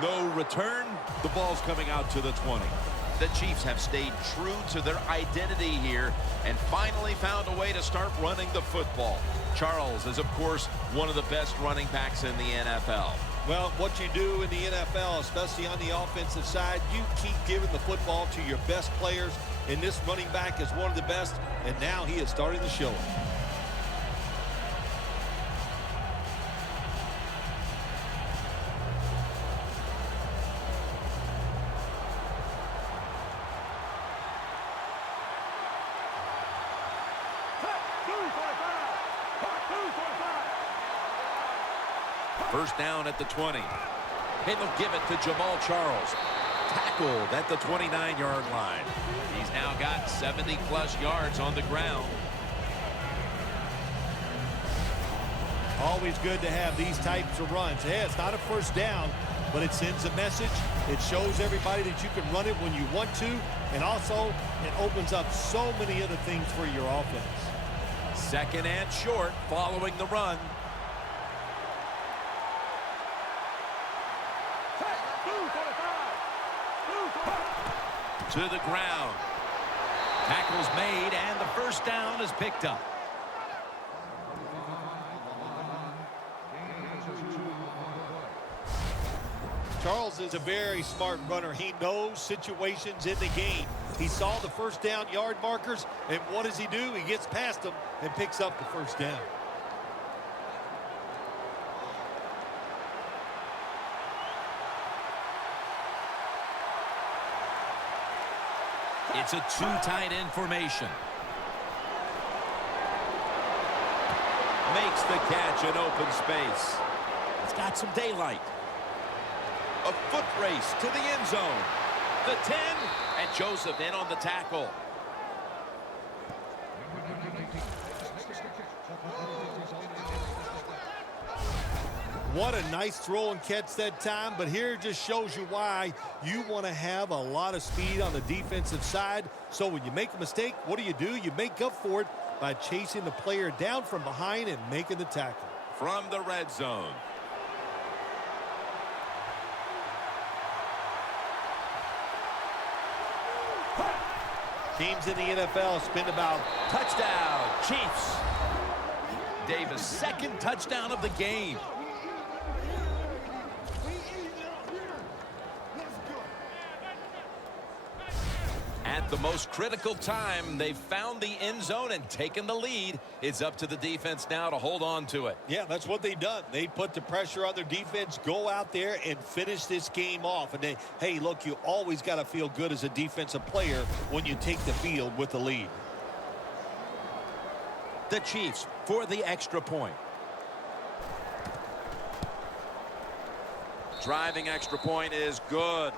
No return. The ball's coming out to the 20. The Chiefs have stayed true to their identity here and finally found a way to start running the football. Charles is, of course, one of the best running backs in the NFL. Well, what you do in the NFL, especially on the offensive side, you keep giving the football to your best players, and this running back is one of the best, and now he is starting to show it. First down at the 20. And they'll give it to Jamal Charles. Tackled at the 29-yard line. He's now got 70-plus yards on the ground. Always good to have these types of runs. Yeah, it's not a first down, but it sends a message. It shows everybody that you can run it when you want to, and also it opens up so many other things for your offense. Second and short following the run. To the ground. Tackle's made, and the first down is picked up. Charles is a very smart runner. He knows situations in the game. He saw the first down yard markers, and what does he do? He gets past them and picks up the first down. It's a two-tight end formation. Makes the catch in open space. It's got some daylight. A foot race to the end zone. The 10, and Joseph in on the tackle. What a nice throw and catch that time, but here it just shows you why you want to have a lot of speed on the defensive side. So when you make a mistake, what do? You make up for it by chasing the player down from behind and making the tackle. From the red zone. Teams in the NFL spend about Touchdown, Chiefs. Davis' second touchdown of the game. At the most critical time, they've found the end zone and taken the lead. It's up to the defense now to hold on to it. Yeah, that's what they've done. They put the pressure on their defense, go out there and finish this game off. And hey, look, you always got to feel good as a defensive player when you take the field with the lead. The Chiefs for the extra point. Driving extra point is good.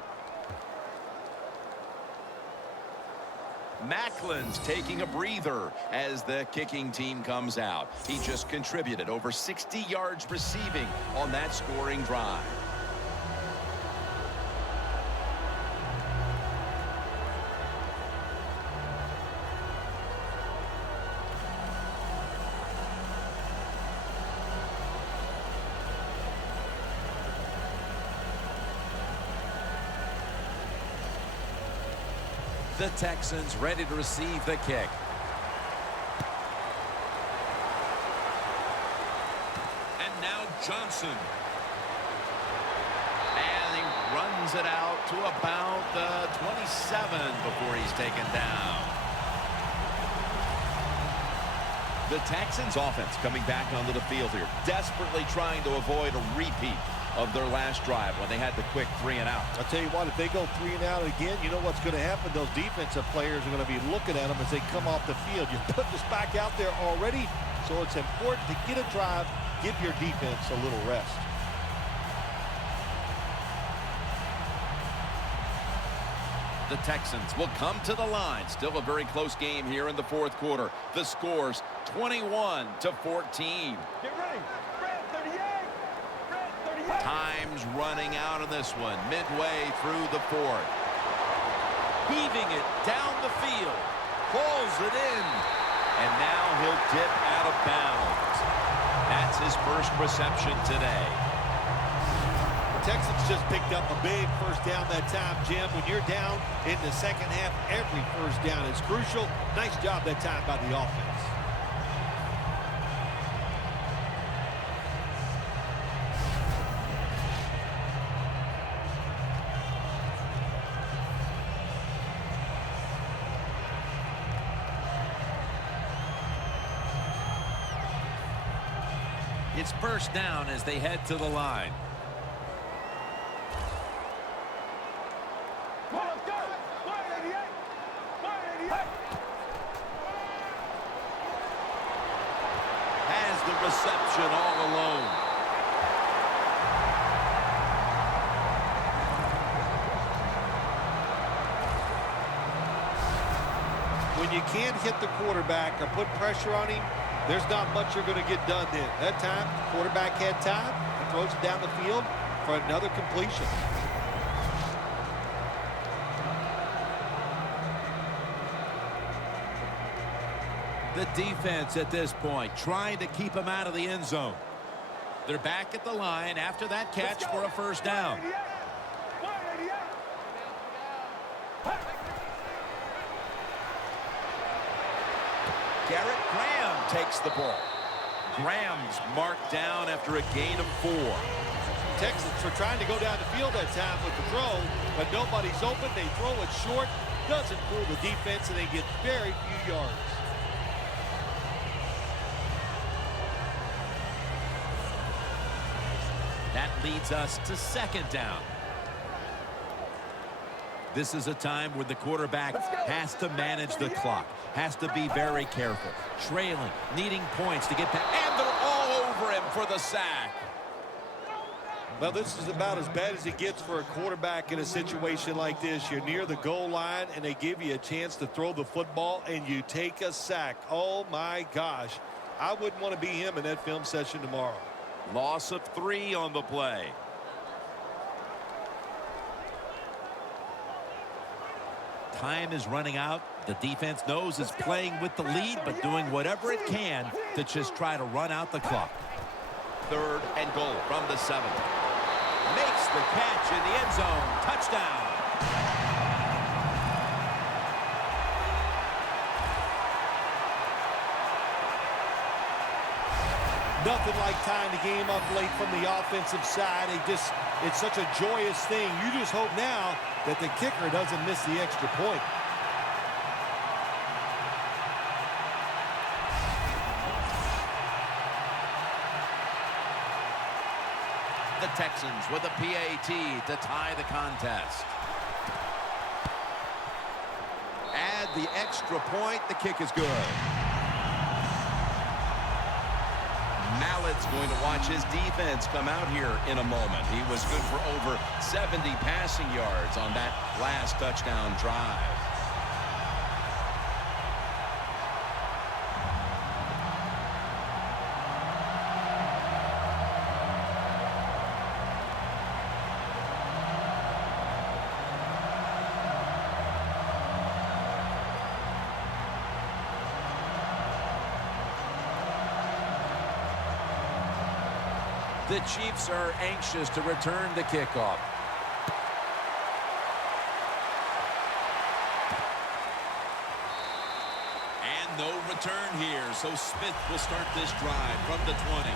Macklin's taking a breather as the kicking team comes out. He just contributed over 60 yards receiving on that scoring drive. The Texans ready to receive the kick. And now Johnson. And he runs it out to about the 27 before he's taken down. The Texans offense coming back onto the field here, desperately trying to avoid a repeat of their last drive when they had the quick 3 and out. I'll tell you what, if they go 3 and out again, you know what's going to happen? Those defensive players are going to be looking at them as they come off the field. You put this back out there already, so it's important to get a drive, give your defense a little rest. The Texans will come to the line. Still a very close game here in the fourth quarter. The score's 21-14. Get ready. Red 38. Red 38. Time's running out on this one, midway through the fourth. Heaving it down the field. Pulls it in. And now he'll dip out of bounds. That's his first reception today. Texans just picked up a big first down that time, Jim. When you're down in the second half, every first down is crucial. Nice job that time by the offense. It's first down as they head to the line. Reception all alone. when you can't hit the quarterback or put pressure on him, there's not much you're going to get done then. That time, the quarterback had time. He throws it down the field for another completion. The defense at this point trying to keep him out of the end zone. They're back at the line after that catch for a first down. Garrett Graham takes the ball. Graham's marked down after a gain of 4. Texans are trying to go down the field that time with the throw, but nobody's open. They throw it short. Doesn't fool the defense, and they get very few yards. That leads us to second down. This is a time where the quarterback has to manage the clock, has to be very careful, trailing, needing points to get back, and they're all over him for the sack. Well, this is about as bad as it gets for a quarterback in a situation like this. You're near the goal line, and they give you a chance to throw the football, and you take a sack. Oh, my gosh. I wouldn't want to be him in that film session tomorrow. Loss of 3 on the play. Time is running out. The defense knows it's playing with the lead, but doing whatever it can to just try to run out the clock. 3rd and goal from the 7. Makes the catch in the end zone. Touchdown. Nothing like tying the game up late from the offensive side. It's such a joyous thing. You just hope now that the kicker doesn't miss the extra point. The Texans with a PAT to tie the contest. Add the extra point. The kick is good. Mallett's going to watch his defense come out here in a moment. He was good for over 70 passing yards on that last touchdown drive. The Chiefs are anxious to return the kickoff. And no return here, so Smith will start this drive from the 20.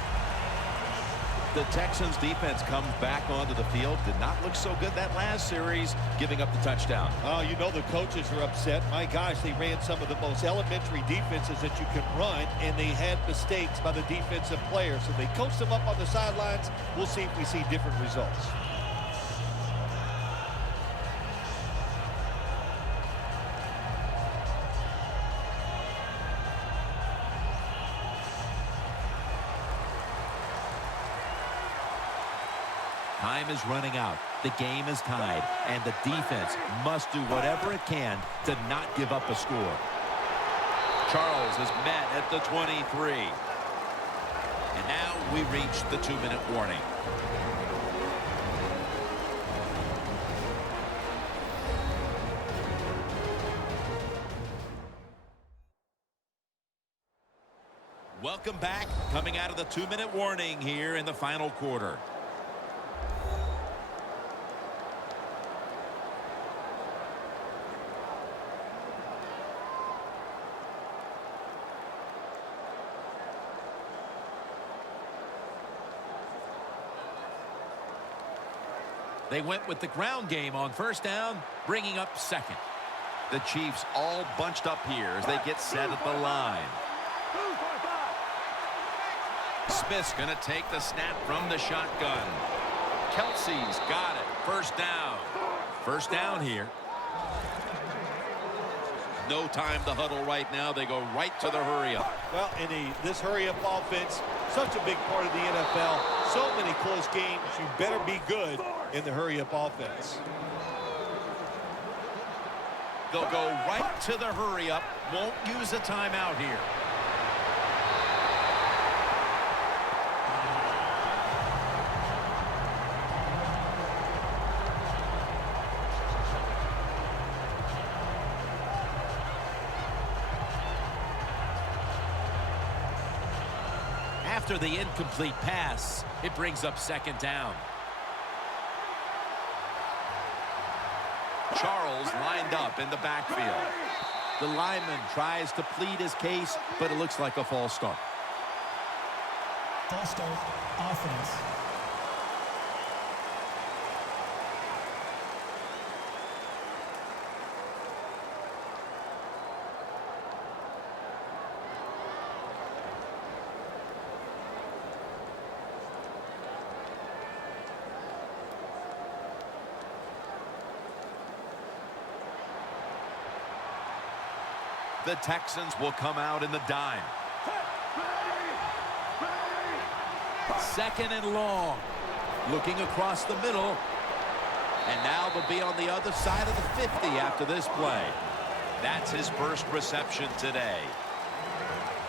The Texans defense comes back onto the field. Did not look so good that last series, giving up the touchdown. Oh, you know the coaches are upset. My gosh, they ran some of the most elementary defenses that you can run, and they had mistakes by the defensive players. So they coached them up on the sidelines. We'll see if we see different results. Time is running out. The game is tied, and the defense must do whatever it can to not give up a score. Charles is met at the 23. And now we reach the 2-minute warning. Welcome back. Coming out of the 2-minute warning here in the final quarter. They went with the ground game on first down, bringing up second. The Chiefs all bunched up here as they get set at the line. Smith's going to take the snap from the shotgun. Kelsey's got it. First down. First down here. No time to huddle right now. They go right to the hurry-up. Well, in this hurry-up offense, such a big part of the NFL. So many close games. You better be good in the hurry-up offense. They'll go right to the hurry up. Won't use a timeout here. After the incomplete pass, it brings up second down. Charles lined up in the backfield. The lineman tries to plead his case, but it looks like a false start. False start, offense. The Texans will come out in the dime. Second and long. Looking across the middle. And now they'll be on the other side of the 50 after this play. That's his first reception today.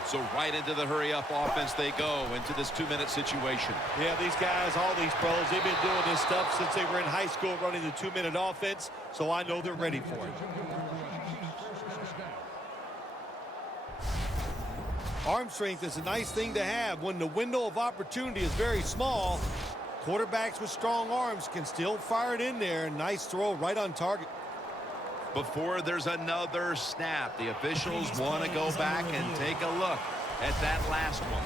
So right into the hurry-up offense they go into this 2-minute situation. Yeah, these guys, all these pros, they've been doing this stuff since they were in high school running the 2-minute offense, so I know they're ready for it. Arm strength is a nice thing to have when the window of opportunity is very small. Quarterbacks with strong arms can still fire it in there. Nice throw right on target. Before there's another snap, the officials want to go back and take a look at that last one.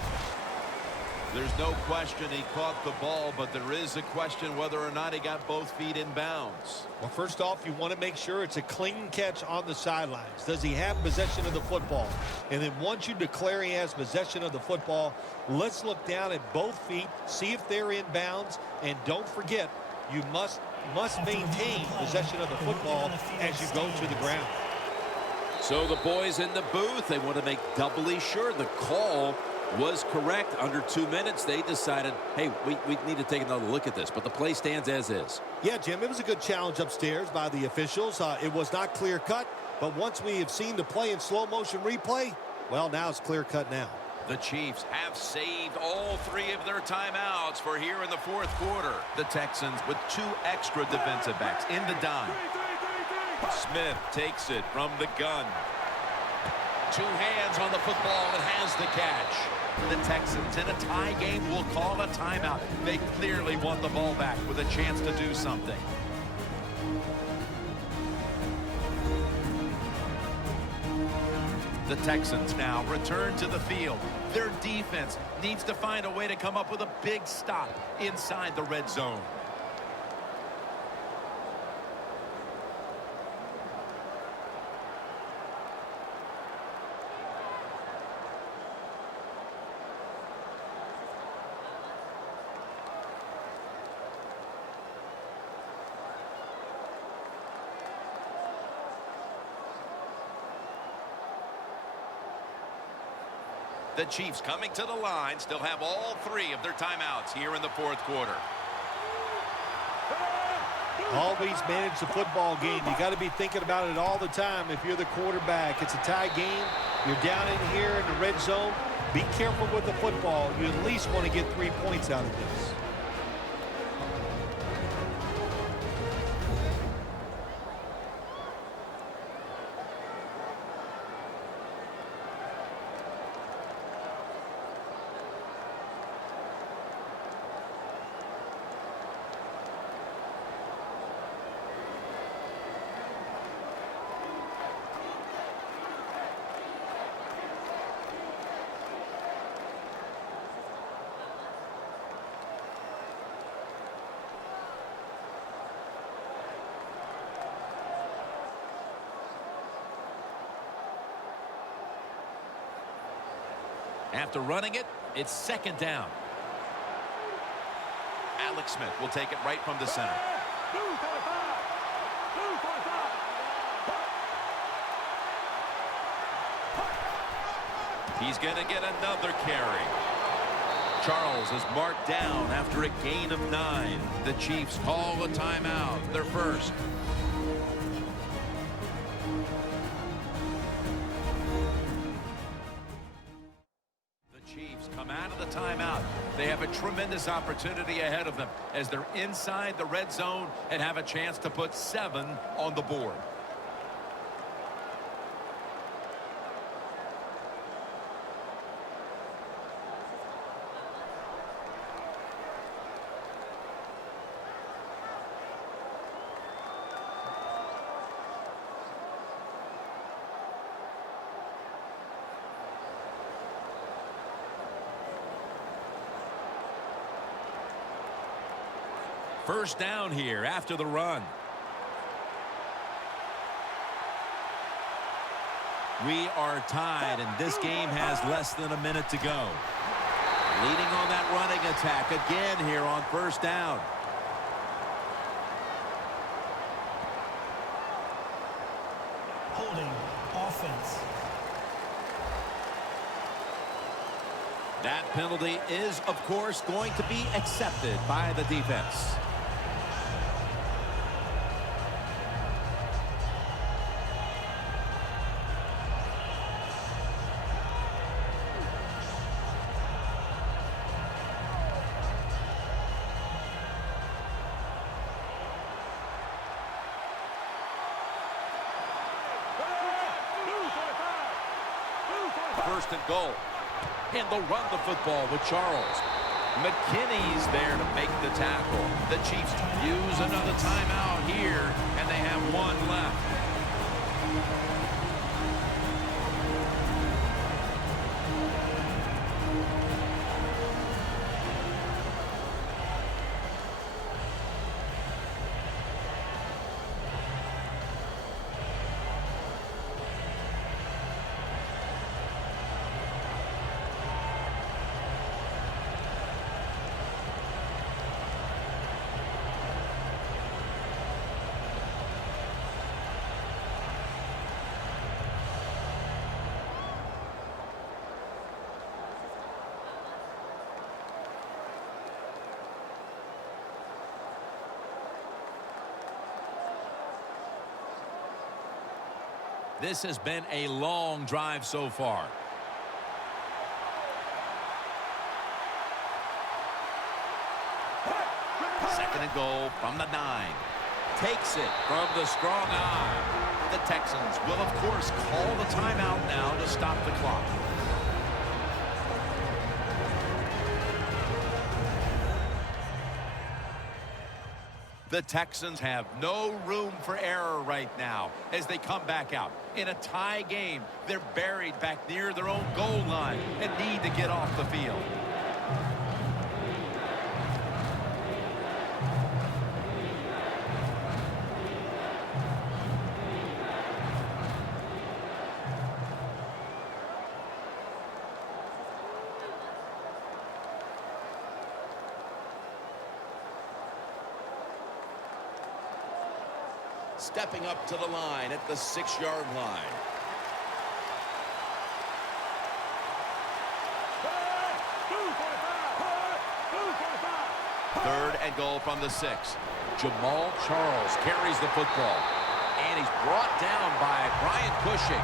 There's no question he caught the ball, but there is a question whether or not he got both feet in bounds. Well, first off, you want to make sure it's a clean catch on the sidelines. Does he have possession of the football? And then once you declare he has possession of the football, let's look down at both feet, see if they're in bounds, and don't forget, you must maintain possession of the football as you go to the ground. So the boys in the booth, they want to make doubly sure the call was correct. Under 2 minutes, they decided, hey, we need to take another look at this, but the play stands as is. Yeah, Jim, it was a good challenge upstairs by the officials. It was not clear-cut, but once we have seen the play in slow-motion replay, well, now it's clear-cut now. The Chiefs have saved all 3 of their timeouts for here in the fourth quarter. The Texans with 2 extra defensive backs in the dime. Smith takes it from the gun. 2 hands on the football and has the catch. The Texans in a tie game will call a timeout. They clearly want the ball back with a chance to do something. The Texans now return to the field. Their defense needs to find a way to come up with a big stop inside the red zone. The Chiefs coming to the line still have all 3 of their timeouts here in the fourth quarter. Always manage the football game. You got to be thinking about it all the time if you're the quarterback. It's a tie game. You're down in here in the red zone. Be careful with the football. You at least want to get 3 points out of this. After running it, it's second down. Alex Smith will take it right from the center. He's going to get another carry. Charles is marked down after a gain of 9. The Chiefs call a timeout, their first. come out of the timeout. They have a tremendous opportunity ahead of them as they're inside the red zone and have a chance to put 7 on the board. First down here after the run. We are tied, and this game has less than a minute to go. Leading on that running attack again here on first down. Holding offense. That penalty is, of course, going to be accepted by the defense. First and goal. And they'll run the football with Charles. McKinney's there to make the tackle. The Chiefs use another timeout here, and they have 1 left. This has been a long drive so far. Second and goal from the 9. Takes it from the strong eye. The Texans will, of course, call the timeout now to stop the clock. The Texans have no room for error right now as they come back out. In a tie game, they're buried back near their own goal line and need to get off the field. Stepping up to the line at the 6-yard line. Third and goal from the 6. Jamal Charles carries the football. And he's brought down by Brian Cushing.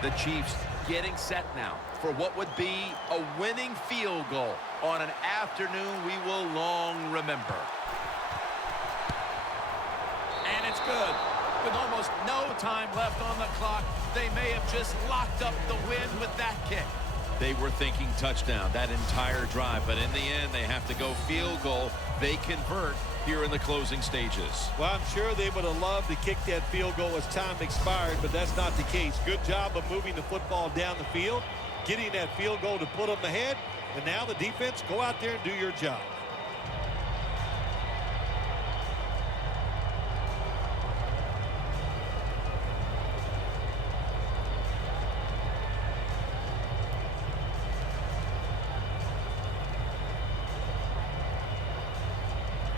The Chiefs getting set now for what would be a winning field goal on an afternoon we will long remember. And it's good. With almost no time left on the clock, they may have just locked up the win with that kick. They were thinking touchdown that entire drive, but in the end, they have to go field goal. They convert here in the closing stages. Well, I'm sure they would have loved to kick that field goal as time expired, but that's not the case. Good job of moving the football down the field, getting that field goal to put them ahead, and now the defense, go out there and do your job.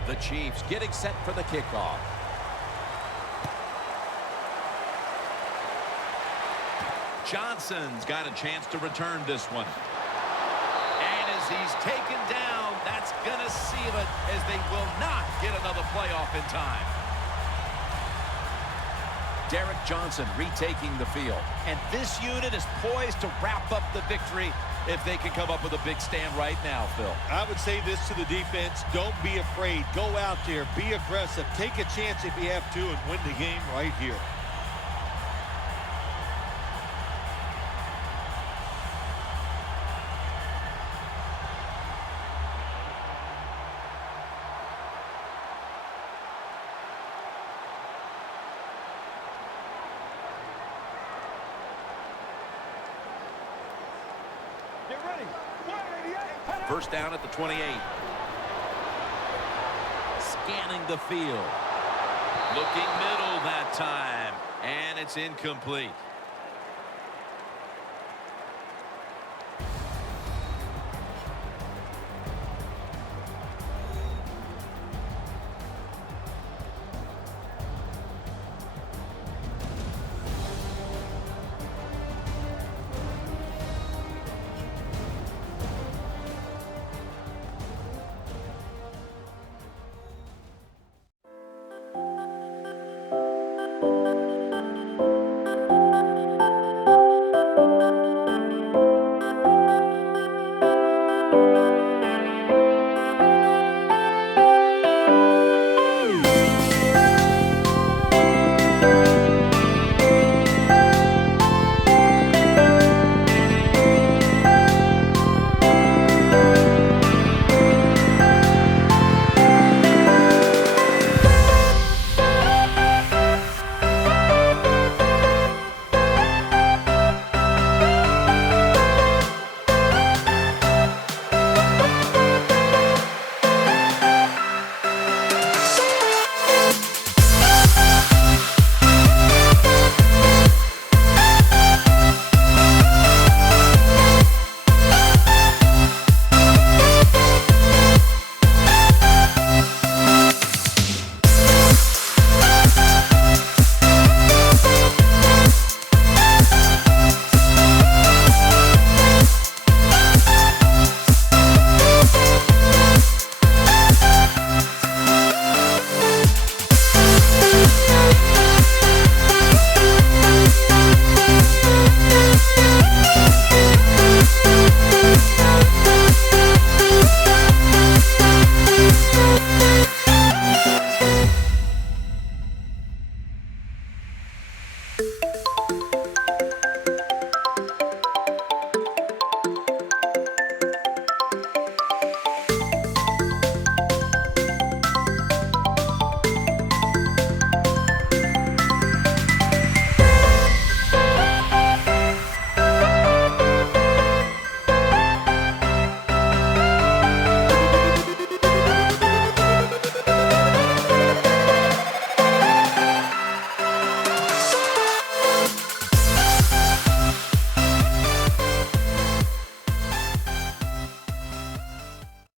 The Chiefs getting set for the kickoff. Johnson's got a chance to return this one. And as he's taken down, that's going to seal it, as they will not get another playoff in time. Derek Johnson retaking the field. And this unit is poised to wrap up the victory if they can come up with a big stand right now, Phil. I would say this to the defense: don't be afraid. Go out there, be aggressive, take a chance if you have to, and win the game right here. Get ready. 188. First down at the 28. Scanning the field. Looking middle that time. And it's incomplete.